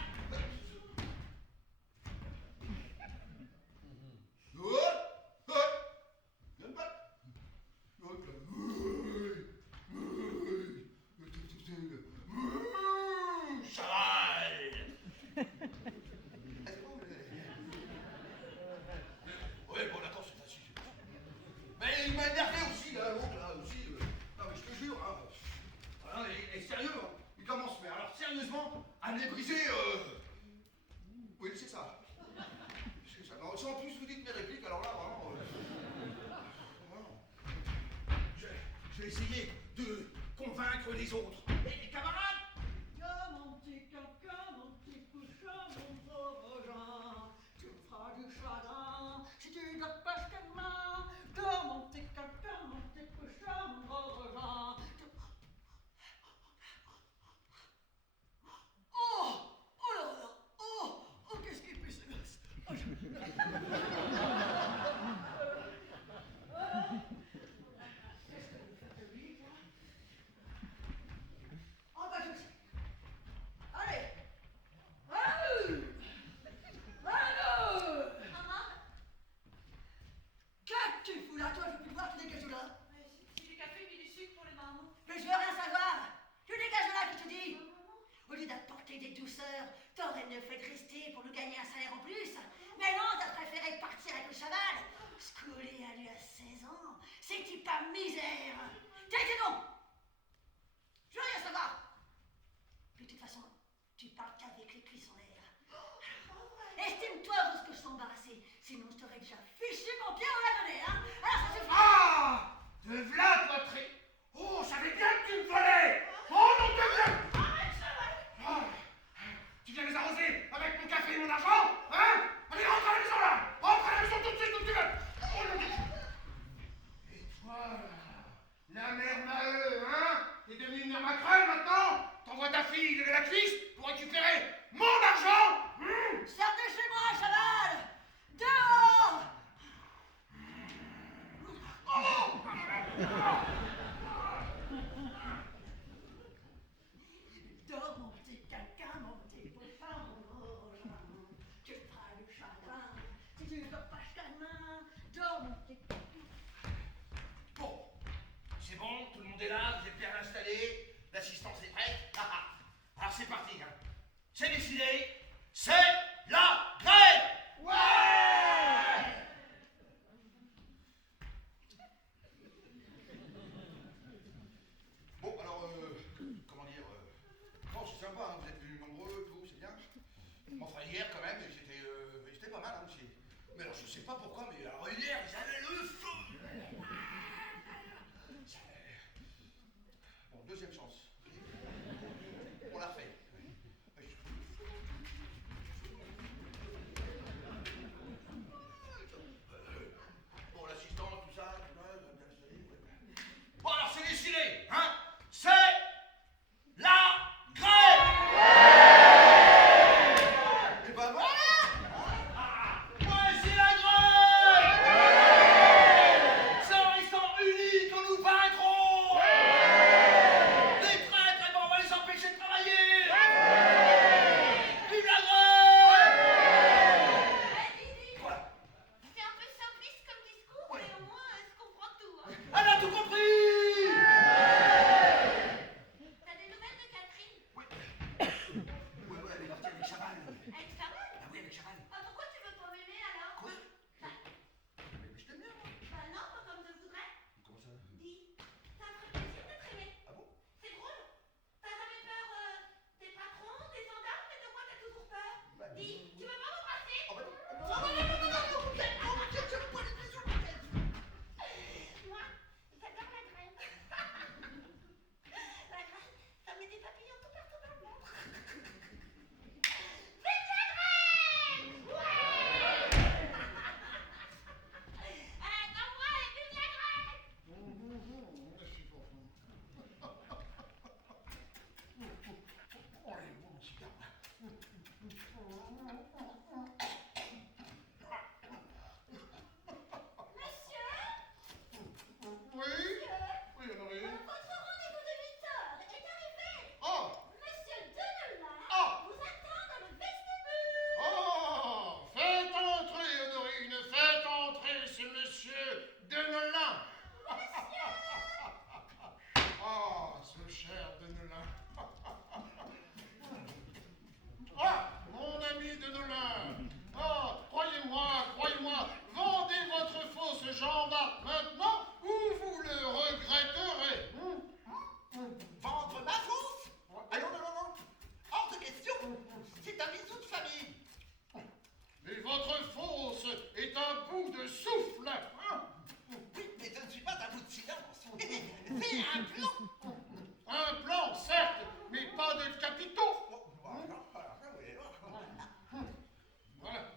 Ouais, bon, d'accord, c'est facile. Mais il m'a énervé aussi, là, l'autre, là, aussi. Non, mais je te jure, hein. Voilà, et sérieux, hein, il commence, mais alors, sérieusement, à me les briser, Oui, c'est ça. C'est ça. Non, si en plus vous dites mes répliques, alors là, vraiment... vraiment. Je vais essayer de convaincre les autres. Et les camarades. Comme mon petit caca, mon petit couchon, mon pauvre Jean, tu me feras du chagrin si tu ne pas qu'à main. Comme mon petit caca, mon petit couchon, mon pauvre Jean. Oh! Oh là là! Oh! Oh, qu'est-ce qu'il pue ce gosse! Oh, Qu'est-ce que vous faites de lui, toi? Oh, bah, je sais. Allez! Allez! Allez! Maman? Qu'est-ce que tu fous là, toi? Je peux plus voir, tu dégages de là. C'est du café et du sucre pour les mamans. Mais je veux rien savoir. Tu dégages de là, que je te dis. Au lieu d'apporter des douceurs, t'aurais mieux fait de rester pour nous gagner un salaire en plus. Mais non, t'as préféré partir avec le cheval. Scoulé à lui à 16 ans. C'est-tu pas misère? T'es non! Je veux rien savoir. De toute façon, tu parles qu'avec les cuisses en l'air. Estime-toi heureuse que je sois embarrassée. Sinon, je t'aurais déjà fichu mon pied en la donnée, hein? Alors, ça suffit. Ah! Te v'là, toi, très... Oh, je savais bien que tu me volais. Oh, non, te v'là. Ah, tu viens les arroser avec mon café et mon argent, hein? Allez, rentre à la maison, là. Rentre à la maison tout de suite, tout de suite. Oh, non, et toi, là, la mère Maheu, hein? T'es devenue une mère macrel maintenant? T'envoies ta fille lever la cuisse pour récupérer mon argent? Sors de chez moi, cheval! Dehors! Dors, mon petit caca, mon petit poussin, mon gros Jean. Tu feras du chagrin si tu ne veux pas ta main. Dors, mon petit caca. Bon, c'est bon, tout le monde est là, vous êtes bien installés, l'assistance est prête. Ah, ah. Alors c'est parti, hein. C'est décidé, c'est la grève. Ouais! Bon, alors, comment sympa, hein, vous êtes venus nombreux, tout, c'est bien. Enfin, hier, quand même, j'étais pas mal, hein, aussi. Mais alors, je sais pas pourquoi, mais alors, hier, j'avais le feu. Bon, deuxième chance. On l'a fait. Bon, l'assistant, tout ça, bien installé. Bon, alors, c'est décidé, hein? C'est la grève! Et ben voilà! Ouais, c'est la grève! C'est en restant unis qu'on nous vaincrons! Les traîtres, eh ben, on va les empêcher de travailler! Vive la grève! Quoi? C'est un peu simpliste comme discours, Ouais. mais au moins, je comprends tout. Hein. Elle a tout compris! T'as des nouvelles de Catherine? Ouais, elle est partie avec Chaval. Avec Chaval? Ah oui, avec Chaval. Ah, pourquoi tu veux pas m'aimer alors? Quoi? Bah, Mais je t'aime bien, moi. bah non, pas comme je voudrais. Comment ça? Dis, ça me ferait plaisir d'être aimé. Ah bon? C'est drôle. T'as jamais peur des patrons, des gendarmes, mais de quoi t'as toujours peur? Bah, Dis, tu veux pas m'embrasser? Oh bah non. Moi, j'adore la grève. La grève, ça met des papillons tout partout dans le ventre. Vive la grève! Ouais! Comme moi, et vive la grève! Monsieur? Oui? Oui, Honoré. Votre rendez-vous de 8 heures est arrivé. Oh! Monsieur Deneulin Ah! vous attend dans le vestibule. Oh! Faites entrer, Honorine, faites entrer ce monsieur Deneulin. Ah, ce cher Deneulin. Ah, mon ami Deneulin. Ah, croyez-moi, vendez votre fausse jambe maintenant ou vous le regretterez. Vendre ma fausse? Ah non, non, non, non. Hors de question. C'est un bisou de famille. Mais votre fausse est un bout de souffle. Oui, mais je ne suis pas un bout de silence. C'est un plan. Un plan, certes, mais pas de capitaux. Voilà.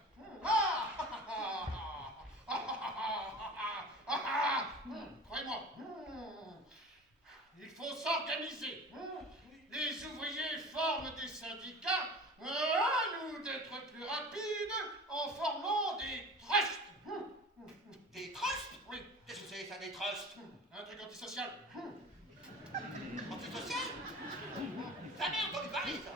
Croyez-moi, il faut s'organiser. Les ouvriers forment des syndicats, à nous d'être plus rapides en formant des trusts. Des trusts? Oui, Qu'est-ce que c'est, ça, des trusts? un truc antisocial. Antisocial? Jamais entendu parler, ça.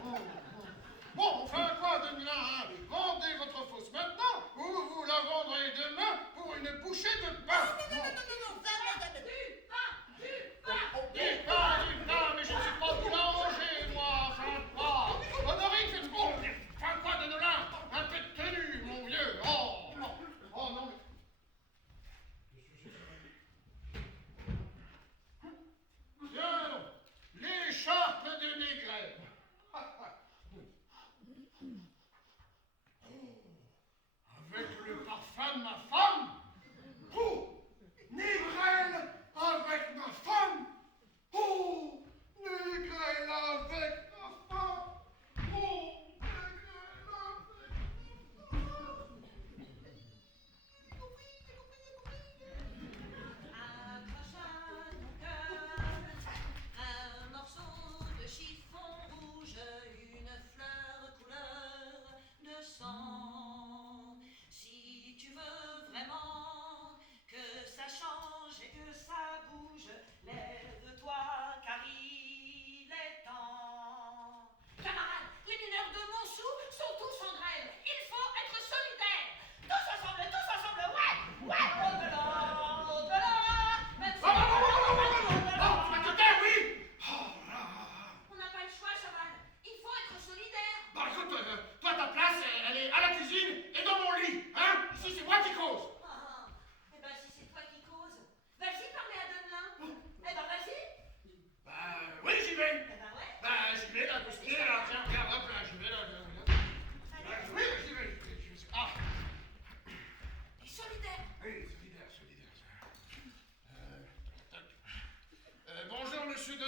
Bon, enfin quoi, Deneulin, hein? Vendez votre fausse maintenant ou vous la vendrez demain pour une bouchée de pain. Du pain, mais je ne suis pas boulanger, moi, enfin quoi. Honorine, faites bon. Enfin quoi, Deneulin? Un peu de tenue, mon vieux. Oh, non, oh non, mais... Tiens donc, l'écharpe de Négrel. Avec le parfum de ma femme. Oh, Négrel.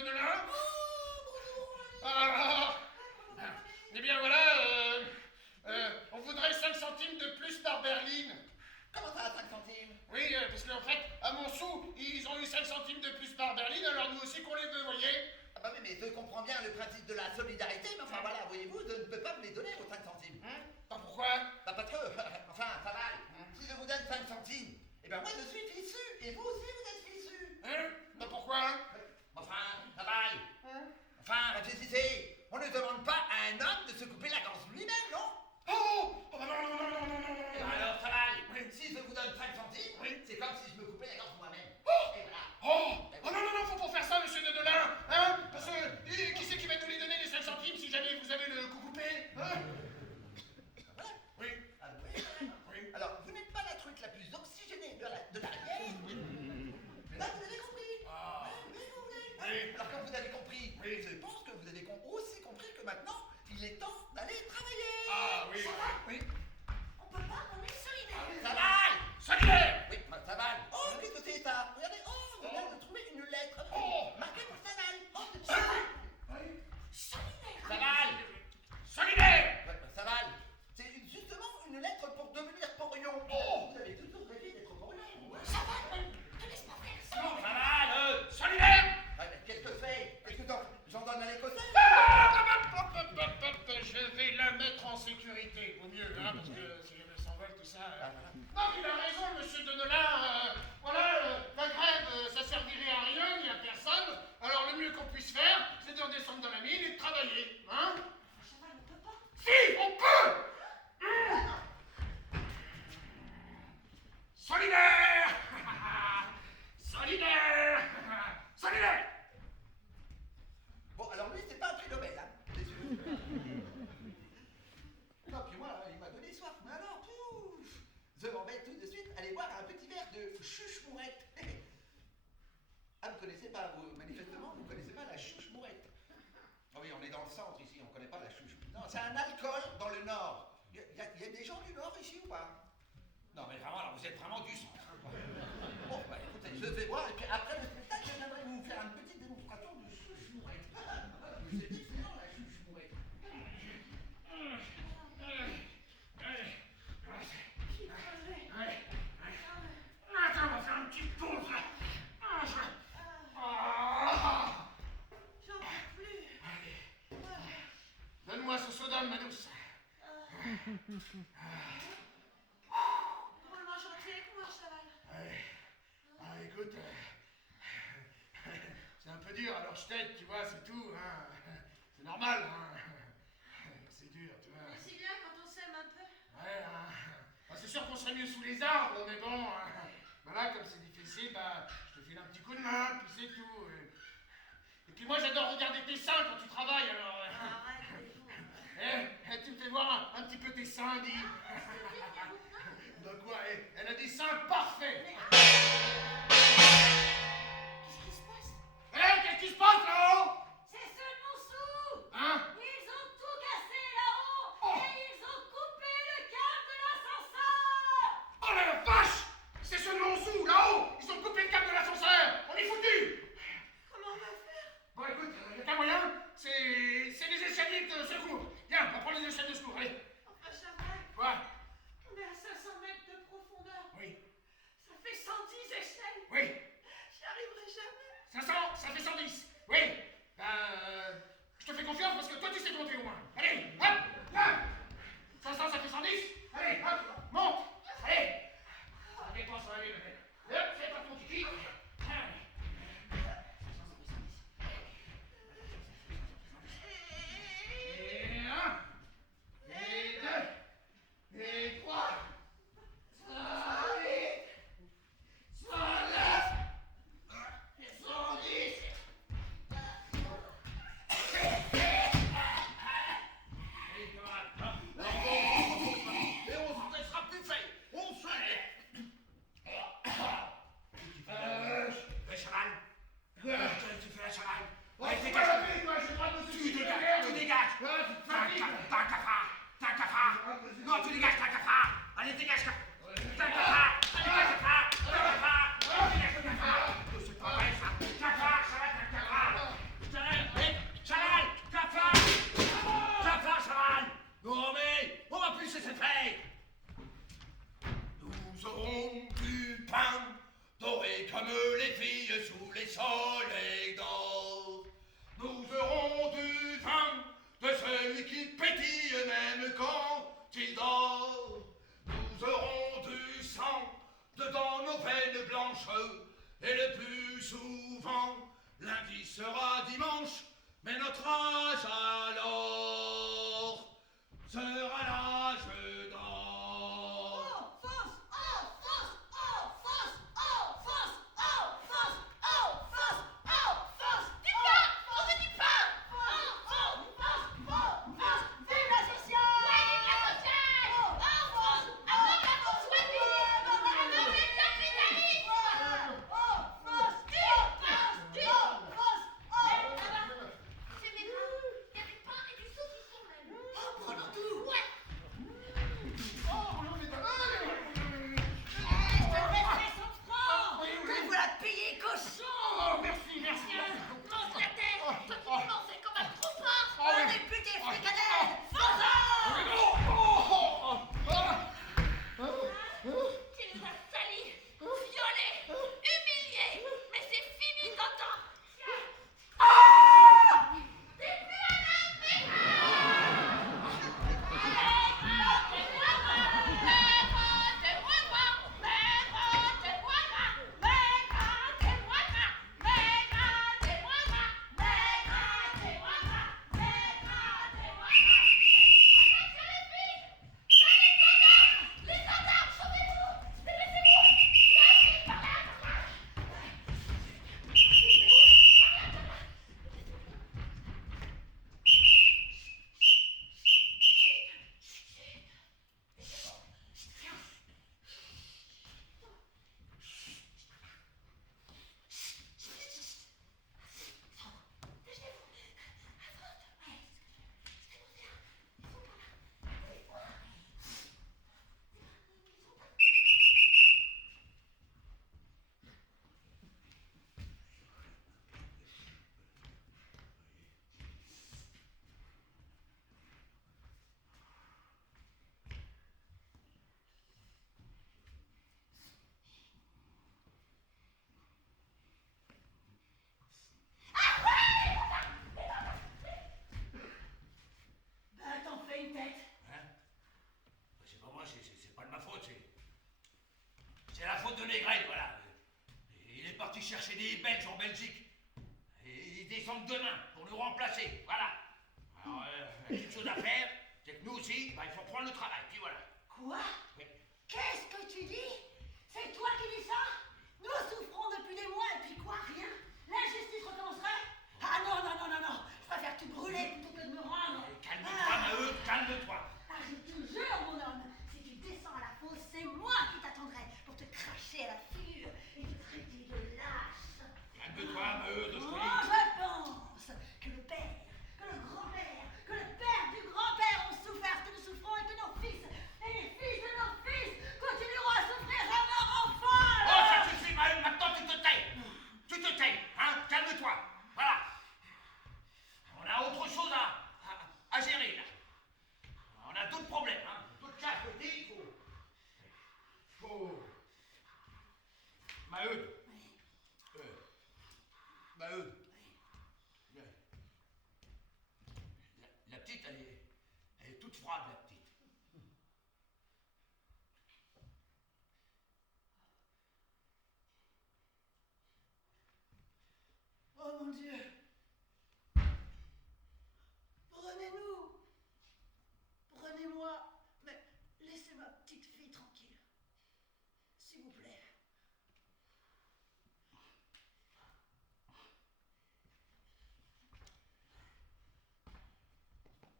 Deneulin? Ah, eh bien voilà, on voudrait 5 centimes de plus par berline. Comment ça, 5 centimes? Oui, parce qu'en fait, à Montsou, ils ont eu 5 centimes de plus par berline, alors nous aussi qu'on les veut, voyez? Ah bah oui, mais je comprends bien le principe de la solidarité, mais enfin voilà, voyez-vous, je ne peux pas me les donner aux 5 centimes. Pas pourquoi? Bah parce que, enfin, ça va, si je vous donne 5 centimes, eh ben moi je suis fichu, et vous aussi vous êtes fichu. Pas pourquoi? Enfin, ça va. Enfin, réfléchissez, on ne demande pas à un homme de se couper la gorge lui-même, non? Oh, non, non, non, non, non, non, non. Eh ben alors, ça va, si je vous donne 5 centimes, c'est comme si je me coupais la gorge moi-même. Oh, Et voilà. oh, non, non, non, faut pas faire ça, monsieur Deneulin, hein? Parce que, qui c'est qui va nous les donner, les 5 centimes, si jamais vous avez le cou coupé, hein? Voilà. Oui. Ah, oui. Alors, vous n'êtes pas la truite la plus oxygénée de l'arrière. Mais là, vous avez compris. Ah. Oui, vous voulez. Oui. Alors, quand vous avez compris, Oui. je pense que vous avez aussi compris que maintenant, il est temps d'aller travailler. Ah, oui. Ça va? Oui. On peut pas, on est solidaires. Ça va. Solidaire! Oui, ça va. Oh, qu'est-ce que c'est ça? Regardez, je viens de trouver une lettre. Oh. Marquée pour Saval. Oh, c'est ça. Solidaires. Saval. Solidaire! Ouais, Saval. C'est justement une lettre pour devenir porion. Oh. Vous avez toujours rêvé d'être porion. Ça va, te laisse pas faire ça. Non, Saval. Solidaire! Ouais, mais qu'est-ce que je fais? Qu'est-ce que j'en donne à l'Écossais? Je vais la mettre en sécurité, au mieux, hein, parce que si jamais elle s'envole, tout ça... Non, il a raison, monsieur Deneulin, voilà, la grève, ça servirait à rien, ni à personne, alors le mieux qu'on puisse faire, c'est de redescendre dans la mine et de travailler, hein? Cheval, on peut pas. Si, on peut! Solidaire! Solidaire! Solidaire! Bon, alors lui, c'est pas un prix Nobel, hein. C'est sûr. Non, puis moi, il m'a donné soif. Mais alors, pouf, je m'en vais tout de suite aller boire un petit verre de chuche-mourette. Ah, vous connaissez pas, vous, manifestement, vous connaissez pas la chuche-mourette. Ah oui, on est dans le centre ici, on connaît pas la chuche. Non, c'est un alcool dans le nord. Il y a des gens du nord ici ou pas? Non, mais vraiment, alors vous êtes vraiment du centre. Bon, bah écoutez, je vais voir, et puis après le spectacle, je viendrai vous faire une petite démonstration de chuche-mourette. C'est excellent, la chuche-mourette. Attends, on va faire une petite pause. J'en peux plus. Donne-moi ce soda, Manous. Roulement gentil avec moi, cheval. Ah, écoute, c'est un peu dur, alors je t'aide, tu vois, c'est tout, hein. C'est normal, hein. C'est dur, tu vois. Mais c'est bien quand on s'aime un peu. Ouais, hein. Bah, c'est sûr qu'on serait mieux sous les arbres, mais bon, voilà, comme c'est difficile, bah, je te file un petit coup de main, puis c'est tout. Et puis moi, j'adore regarder tes seins quand tu travailles, alors... Arrête, les fous. Tu me fais voir un petit peu tes seins, dis. Donc quoi, elle a des seins parfaits. Qu'est-ce qui se passe? Qu'est-ce qui se passe là-haut? C'est ceux de Montsou. Hein? Ils ont tout cassé là-haut. Oh. Et ils ont coupé le câble de l'ascenseur. Oh la vache! C'est ce Montsou, là-haut! Ils ont coupé le câble de l'ascenseur! On est foutus! Comment on va faire? Bon écoute, il y a qu'un moyen, c'est les escaliers de secours. Viens, on va prendre les escaliers de secours, allez. Enfin, cheval. Quoi? Maigret, voilà. Il est parti chercher des Belges en Belgique. Et ils descendent demain pour nous remplacer, voilà. Alors, la petite chose à faire, c'est que nous aussi, bah, il faut prendre le travail, puis voilà. Quoi? Oui. Qu'est-ce que tu dis? C'est toi qui dis ça? Nous souffrons depuis des mois et puis quoi? Rien? L'injustice recommencerait? Ah non, non, non, non, non. Je préfère tout brûler plutôt que de me rendre. Calme-toi, Maheude, calme-toi. Ah, je te jure, mon homme, si tu descends à la fosse, c'est moi qui t'attendrai pour te cracher à la figure et te traiter de lâche. Calme-toi, Maheude, je te Moi, dis. je pense que le père, que le grand-père, que le père du grand-père ont souffert ce que nous souffrons et que nos fils et les fils de nos fils continueront à souffrir à leur enfant. Oh, ça suffit, Maheude, maintenant tu te tais. Tu te tais, hein, calme-toi. Voilà. On a autre chose à gérer, là. On a d'autres problèmes, hein. D'autres cas à côté, il faut... Maheude. Maheude. La petite, elle est toute froide, la petite. Oh mon Dieu. Prenez-nous. Prenez-moi. Mais laissez ma petite fille tranquille. S'il vous plaît.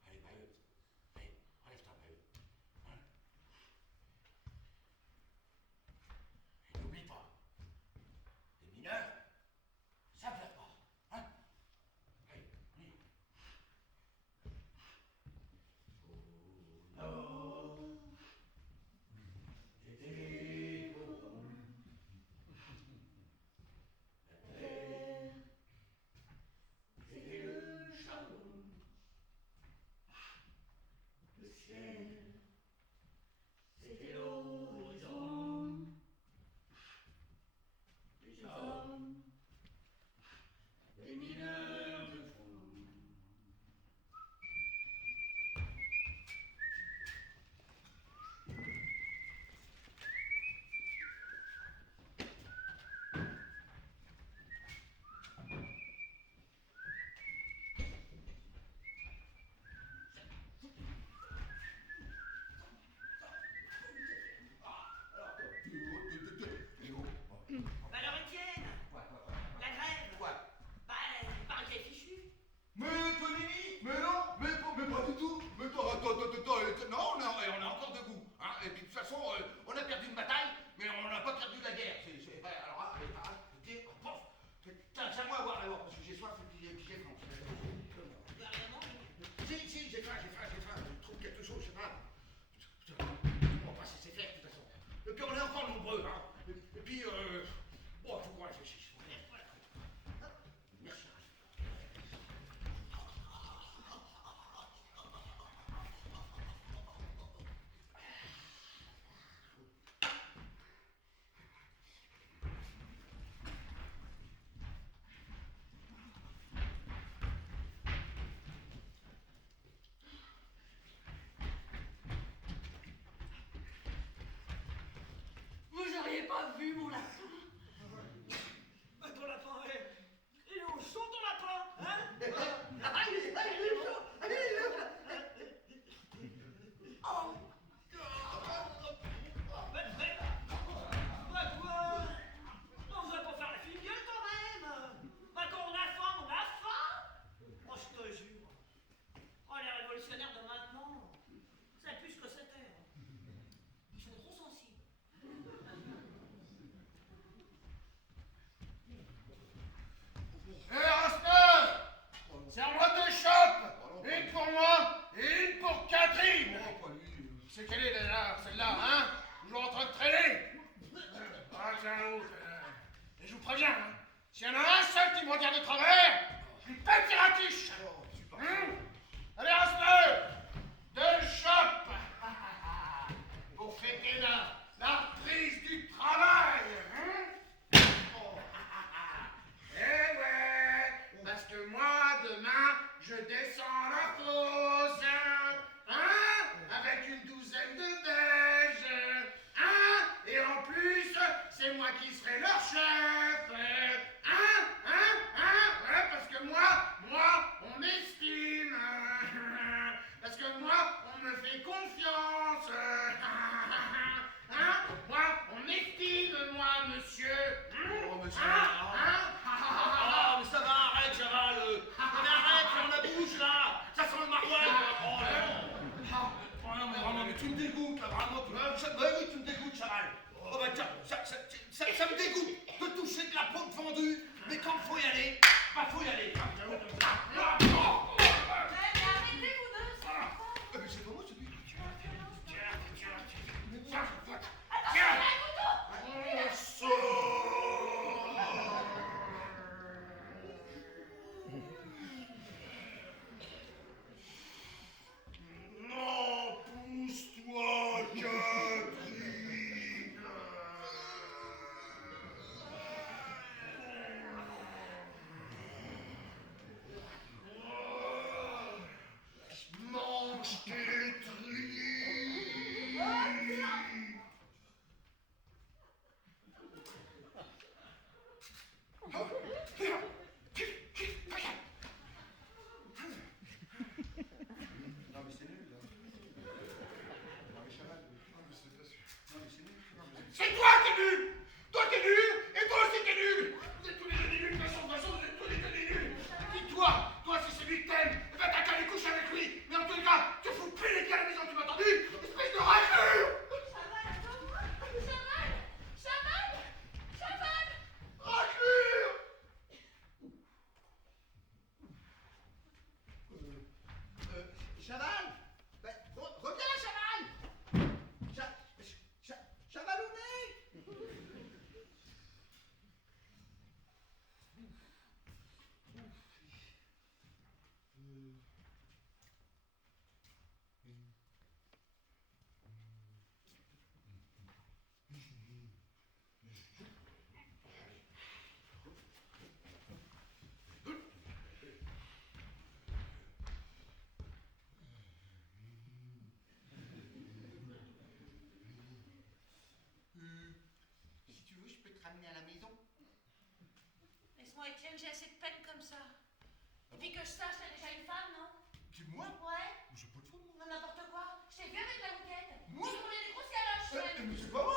Allez, Maheude. Allez, relève-toi, Maheude. Hein? Et n'oublie pas, les mineurs, ça ne pleure pas. Hein? Allez, allez. Bah alors, Étienne, la grève. Quoi? Bah, il paraît qu'elle est fichue. Mais Tonini, mais non, mais pas du tout. Mais attends, non, on a encore debout. Hein? Et puis de toute façon, on a perdu une bataille, mais on n'a pas perdu la guerre. Alors, tiens, tiens-moi à boire d'abord, parce que j'ai soif et puis j'ai faim. Tu as rien mangé. Si, j'ai faim. Je trouve quelque chose, je sais pas. On va pas se laisser faire, de toute façon. Et puis on est encore nombreux, hein. Et puis, bon, faut qu'on réfléchisse. Merci. Vous auriez pas vu mon lapin? Bah, ton lapin, il est au chaud ton lapin, hein? Allez, il est chaud. Allez, il est chaud. Oh. Bah quoi? On va pas faire la fine gueule quand même. Bah quand on a faim, on a faim. Oh, je te jure. Oh, les révolutionnaires de maintenant, c'est plus ce que c'était. Ils sont trop sensibles. Hé, Rasper, serre-moi 2 chopes. Une pour moi et une pour Catherine. Oh, pas lui. C'est quelle est déjà celle-là, hein? Toujours en train de traîner. Ah, tiens, l'autre. Et je vous préviens, hein, s'il y en a un seul qui me regarde de travers, je lui pète les ratiches. Allez, Rasper, 2 chopes pour fêter la reprise du travail. Hein? Eh ouais, parce que moi, demain, je descends la fosse, hein, avec une douzaine de Belges, hein, et en plus, c'est moi bah oui, tu me dégoûtes, Chaval. Oh bah tiens, ça me dégoûte de toucher de la peau de vendu, mais quand faut y aller, bah faut y aller. Mais arrêtez, vous deux, c'est pas grave. Mais c'est pas moi, c'est lui. Non, pousse-toi, Catherine. Mange tes Non mais c'est nul, là. Non mais Chaval. Non mais c'est pas sûr. Non mais c'est nul. Non, mais C'est toi qui es nul. Toi qui es nul et toi aussi qui es nul. Vous êtes tous les deux des nuls, de toute façon, vous êtes tous les deux des nuls. Et puis toi, si c'est lui que t'aimes, eh ben t'as qu'à aller coucher avec lui. Mais en tous les cas, tu fous plus les pieds à la maison, tu m'as entendu? Espèce de raclure. Chaval, attends-moi. Chaval. Raclure. Chaval, ben, reviens, Chaval. Chavalonnet. Si tu veux, je peux te ramener à la maison. Laisse-moi, Étienne, j'ai assez de peine comme ça. Et puis que je sache, t'as déjà une femme, non? C'est moi? Ouais. J'ai pas de femme, moi. Non, n'importe quoi. Je t'ai vu avec la moquette. Moi? Tu prenais des grosses galoches, elle. mais c'est pas vrai,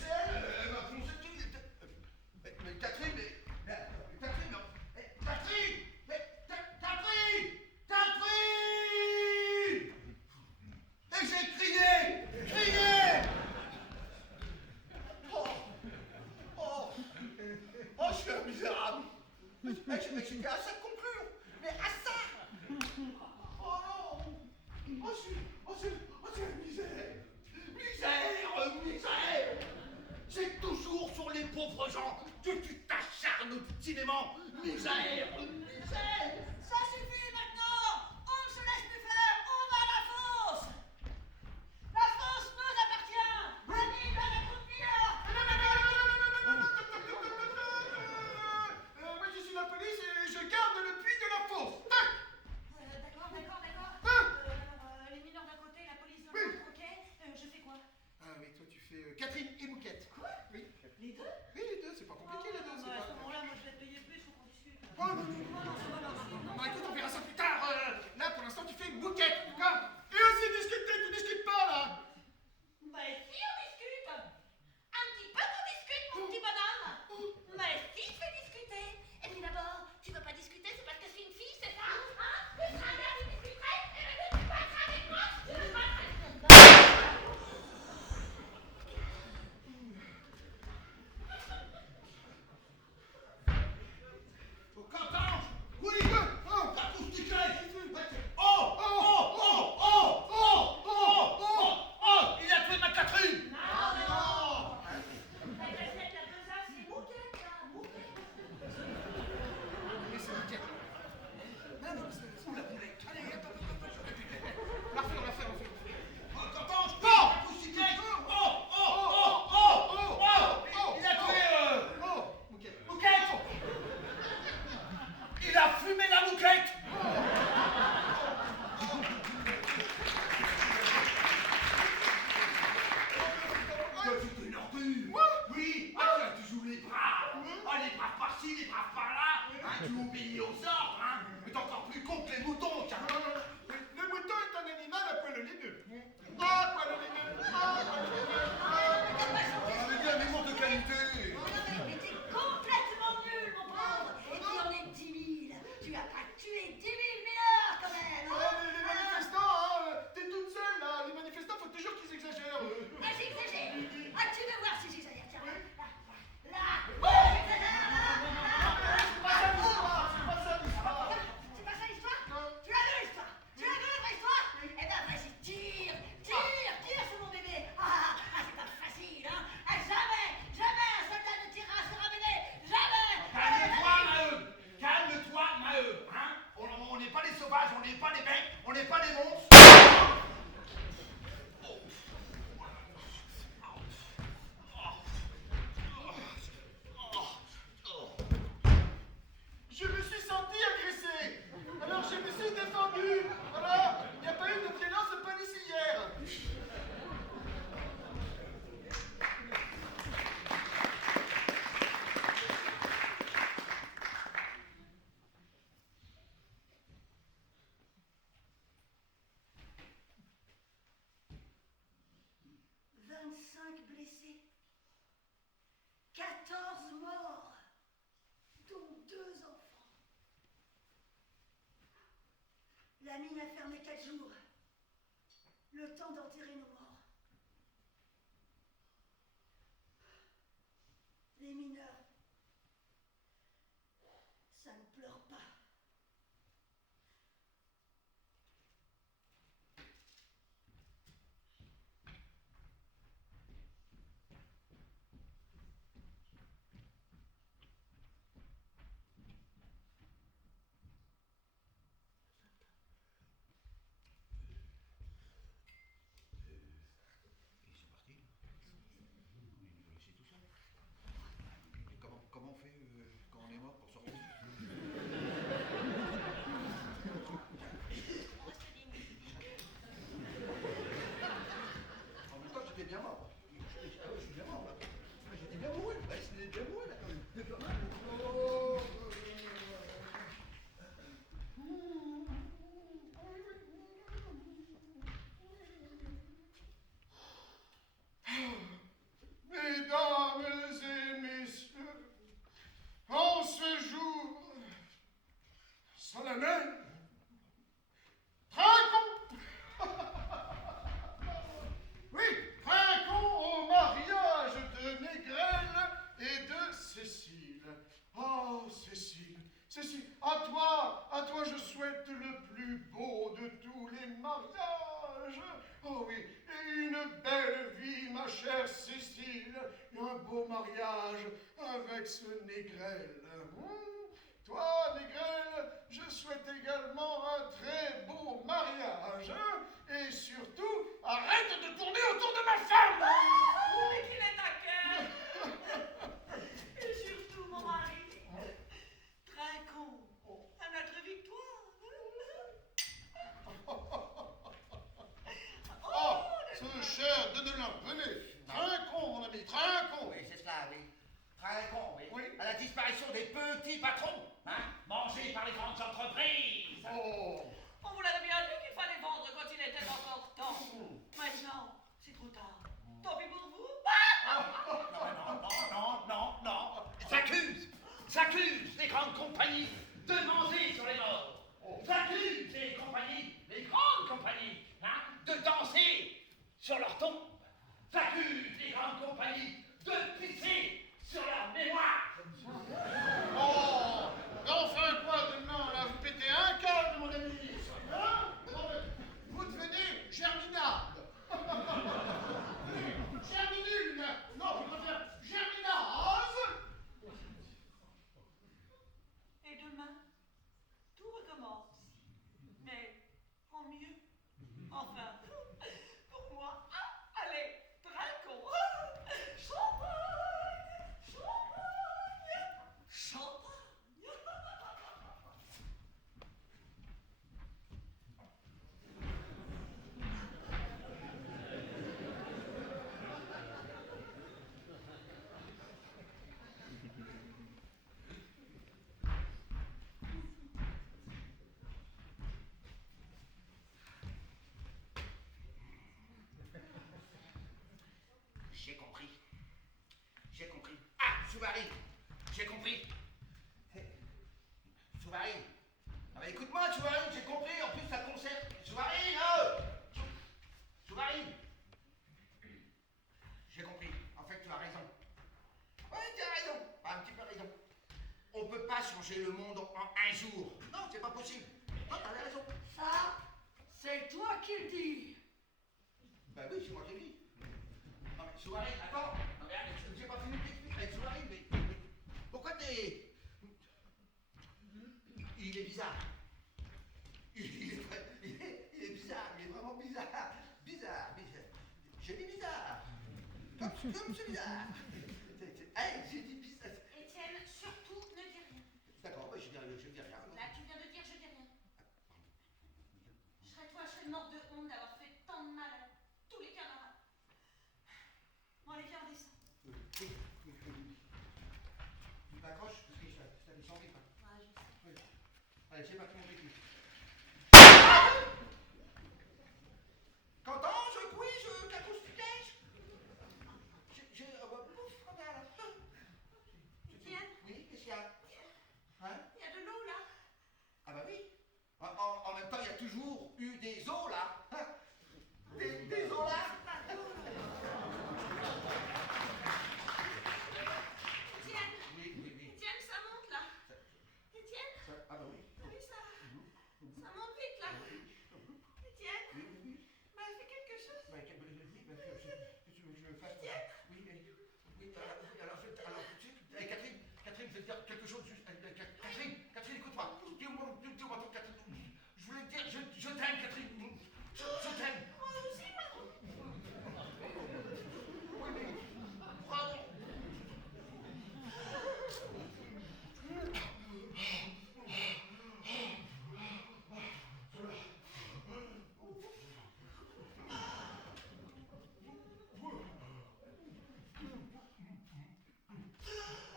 c'est elle. Elle m'a foncé dessus. Mais Catherine, Catherine, non. Catherine. Et j'ai crié. Oh, je suis un misérable. J'étais à ça de conclure. Mais à ça. Oh non. C'est une misère. Misère. C'est toujours sur les pauvres gens que tu t'acharnes obstinément. Misère. Ça suffit maintenant. On ne se laisse plus faire. On va à la fosse. La fosse nous appartient. Vive la croupillard. Moi, je suis la police et je garde le puits de la fosse. D'accord. Alors, les mineurs d'un côté, la police de l'autre, ok? Je fais quoi? Ah oui, toi tu fais Catherine et Mouquette. Quoi? Oui. Les deux? Oui, les deux, c'est pas compliqué les deux. À ce moment-là, moi je vais te payer plus, faut qu'on discute. Oh, non, Non, c'est pas possible. On n'est pas des monstres. Je me suis senti agressé. Alors je me suis défendu. Voilà. Il n'y a pas eu de violence policière. Blessés, 14 morts, dont 2 enfants. La mine a fermé 4 jours, le temps d'enterrer nos morts. Les mineurs, ça ne pleure pas. Comment on fait quand on est mort pour sortir? En même temps, j'étais bien mort. Je suis bien mort là. J'étais bien mouru. J'étais bien mouru là quand même. Mesdames et messieurs, en ce jour solennel, trinquons! Oui, trinquons au mariage de Négrel et de Cécile. Oh, Cécile, Cécile, à toi je souhaite le plus beau de tous les mariages. Oh oui, et une belle vie, ma chère Cécile, et un beau mariage avec ce Négrel. Toi, Négrel, je souhaite également un très beau mariage. Et surtout, arrête de tourner autour de ma femme! Mais qu'il est à cœur. Et surtout, mon mari, trinquons à notre victoire. Oh, ce cher Deneulin, venez, trinquons, mon ami, trinquons. Oui, c'est cela, oui. Trinquons, oui. Oui. À la disparition des petits patrons, hein, mangés par les grandes entreprises. Oh, On vous l'avait bien dit qu'il fallait vendre quand il était encore temps. Maintenant, c'est trop tard. Tant pis pour vous. Non. S'accuse les grandes compagnies de manger sur les morts. S'accuse les grandes compagnies, hein, de danser sur leurs tombes. S'accuse les grandes compagnies de pisser sur leur mémoire. oh, enfin quoi, Deneulin, là, vous pétez un câble, mon ami. Hein? Non, mais vous devenez germinade. Germinule, non, je préfère germinase. Et demain, tout recommence. Mais en mieux. Enfin, pour moi, allez, trinquons. Champagne, champagne, champagne. J'ai compris. Ah, Souvarine, j'ai compris. Souvarine. Ah bah écoute-moi, Souvarine, j'ai compris. En plus, ça concerne. Souvarine, Souvarine. J'ai compris. En fait, tu as raison. Ouais, tu as raison. Un petit peu raison. On peut pas changer le monde en un jour. Non, c'est pas possible. Non, t'avais raison. Ça, c'est toi qui le dis. Bah oui, c'est moi qui le dis. Non mais Souvarine, attends. Non mais j'ai pas fini de t'expliquer avec Souvarine, mais pourquoi t'es... Il est bizarre. Il est comme celui-là. Hey, j'ai dit bizarre. Étienne, surtout ne dis rien. D'accord, bah, je dis rien. Là, tu viens de dire je dis rien. Je serais morte de honte d'avoir fait tant de mal à tous les camarades. Bon, allez, viens, on descend. Tu m'accroches parce que je t'avais changé. Ouais, je sais. Oui. Allez, c'est parti, mon vécu. Qu'entends, je couille, je qu'acoustique. Pouf, regarde. Étienne, Oui, qu'est-ce qu'il y a? Hein? il y a de l'eau là. Ah bah oui. En même temps, il y a toujours eu des eaux là. Hein? Des eaux là. Étienne, Oui. Étienne, ça monte là. Étienne, Ah bah oui. oui, ça monte vite là. Étienne, Oui. bah, fais quelque chose. Bah, qu'est-ce que tu veux que je fasse? Oui, alors, Catherine, je vais te dire quelque chose. Catherine, écoute-moi. Dis-moi, Catherine. Je voulais te dire, je t'aime, Catherine. Je t'aime. Moi aussi, pardon. Oui, mais, bravo.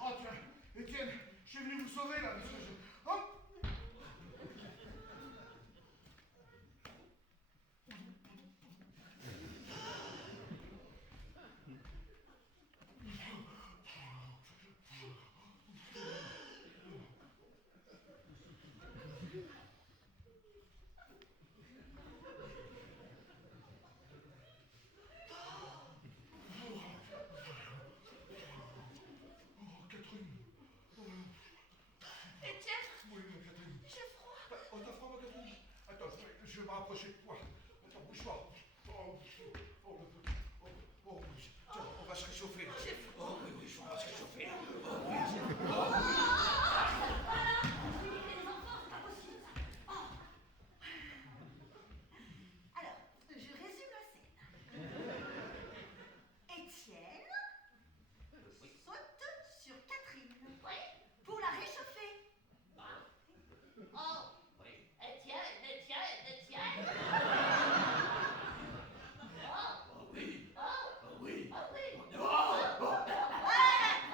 Oh tiens, Étienne, je suis venu vous sauver là, monsieur. Hop. Catherine. Étienne, Oui, mais Catherine. j'ai froid. Oh, t'as froid, ma Catherine? Attends, je vais me rapprocher de toi. Attends, bouge-toi. Tiens, on va se réchauffer. Oh oui, on va se réchauffer. Alors, je résume la scène. Étienne saute sur Catherine. Oui. Pour la réchauffer. Oh, Étienne.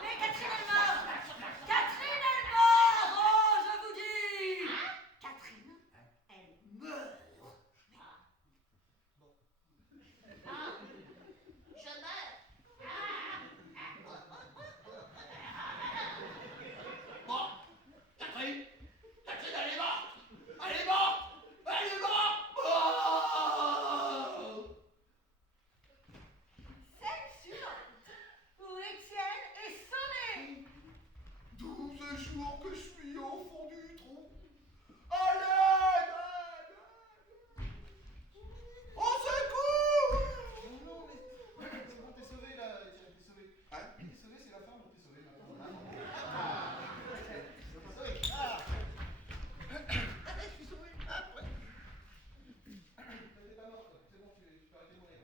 Mais Catherine est morte. Catherine est morte. Oh, je vous dis. Catherine, elle meurt. Je meurs. Bon, Catherine, elle est morte. Oh! Scène suivante, où Étienne est sonné. 12 jours que je suis au fond du trou. À l'aide! Au secours! Non, mais c'est bon, t'es sauvé là, Étienne, t'es sauvé. Hein? T'es sauvé, c'est la fin, donc t'es sauvé maintenant. Je suis sauvé. Ouais. T'es pas morte, c'est bon, tu peux arrêter de mourir.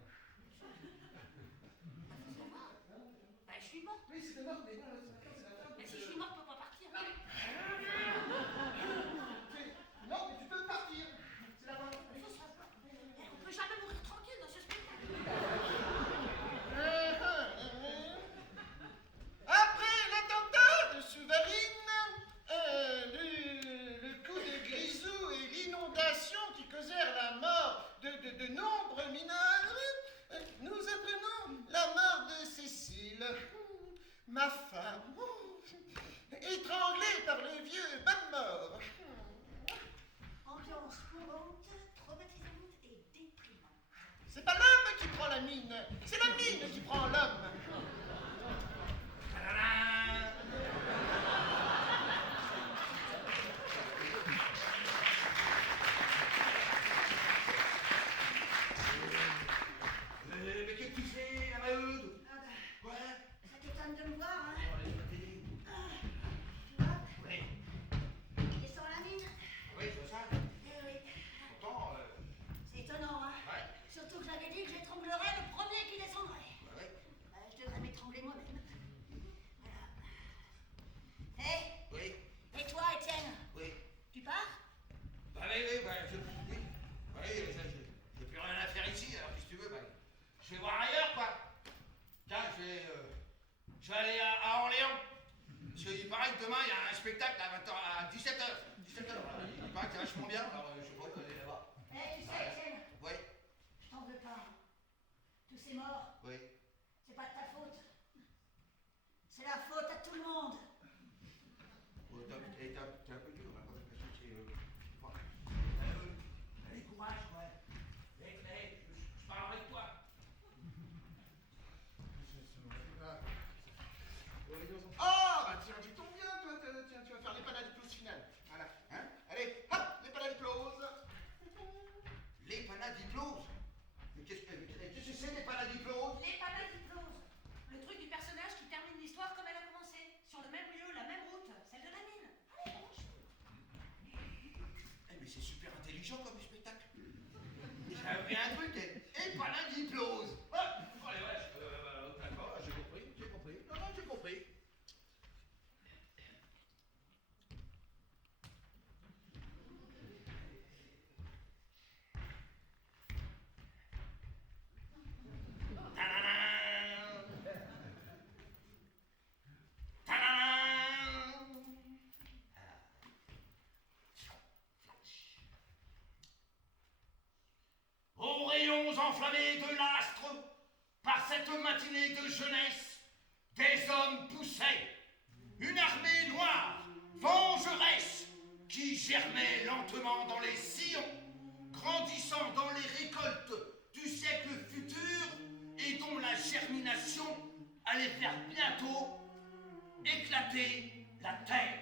Bah, je suis morte. Oui, c'était mort, mais non, c'est la fin. Mais si je suis morte, je peux pas partir. Non, mais tu peux partir. C'est la fin. On peut jamais mourir tranquille dans ce spectacle. Après l'attentat de Souvarine, le coup de Grisou et l'inondation qui causèrent la mort de nombreux mineurs, nous apprenons la mort de Cécile, ma femme, étranglée par le vieux Bonnemort. Ambiance plombante, traumatisante et déprimante. C'est pas l'homme qui prend la mine, c'est la mine qui prend l'homme. Mais qu'est-ce que tu fais, la Maheude? Ah bah, Ouais. ça t'étonne de me voir, hein? Allez, Catherine. Hop, Oui. descends la mine. Oui, je vois ça. Eh oui, Pourtant, c'est étonnant, hein? ouais. Surtout que j'avais dit que j'étranglerais le premier qui descendrait. Ouais. Je devrais spectacle à 17h. 17h, il paraît que c'est vachement bien. Alors, je sais pas, on va aller là-bas. Eh, tu sais, Étienne, Oui, je t'en veux pas. Tous ces morts, oui. c'est pas de ta faute. C'est la faute à tout le monde. Oh, t'es un peu dur, hein, parce que c'est... Allez, courage, ouais. Je parle avec toi. Ah, bah tiens, tu tombes bien, toi. Tiens, tu vas faire l'épanadiplose finale. Voilà. Hein? Allez, hop, l'épanadiplose. L'épanadiplose. Mais qu'est-ce que c'est l'épanadiplose? Les paladiploses. Le truc du personnage qui termine l'histoire comme elle a commencé. Sur le même lieu, la même route, celle de la mine. Allez, lâche. Eh, mais c'est super intelligent comme spectacle. J'ai appris un truc, épanadiplose. Ah, allez, ouais, d'accord, j'ai compris. Non, j'ai compris. Aux rayons enflammés de l'astre, par cette matinée de jeunesse, des hommes poussaient, une armée noire, vengeresse, qui germait lentement dans les sillons, grandissant dans les récoltes du siècle futur et dont la germination allait faire bientôt éclater la terre.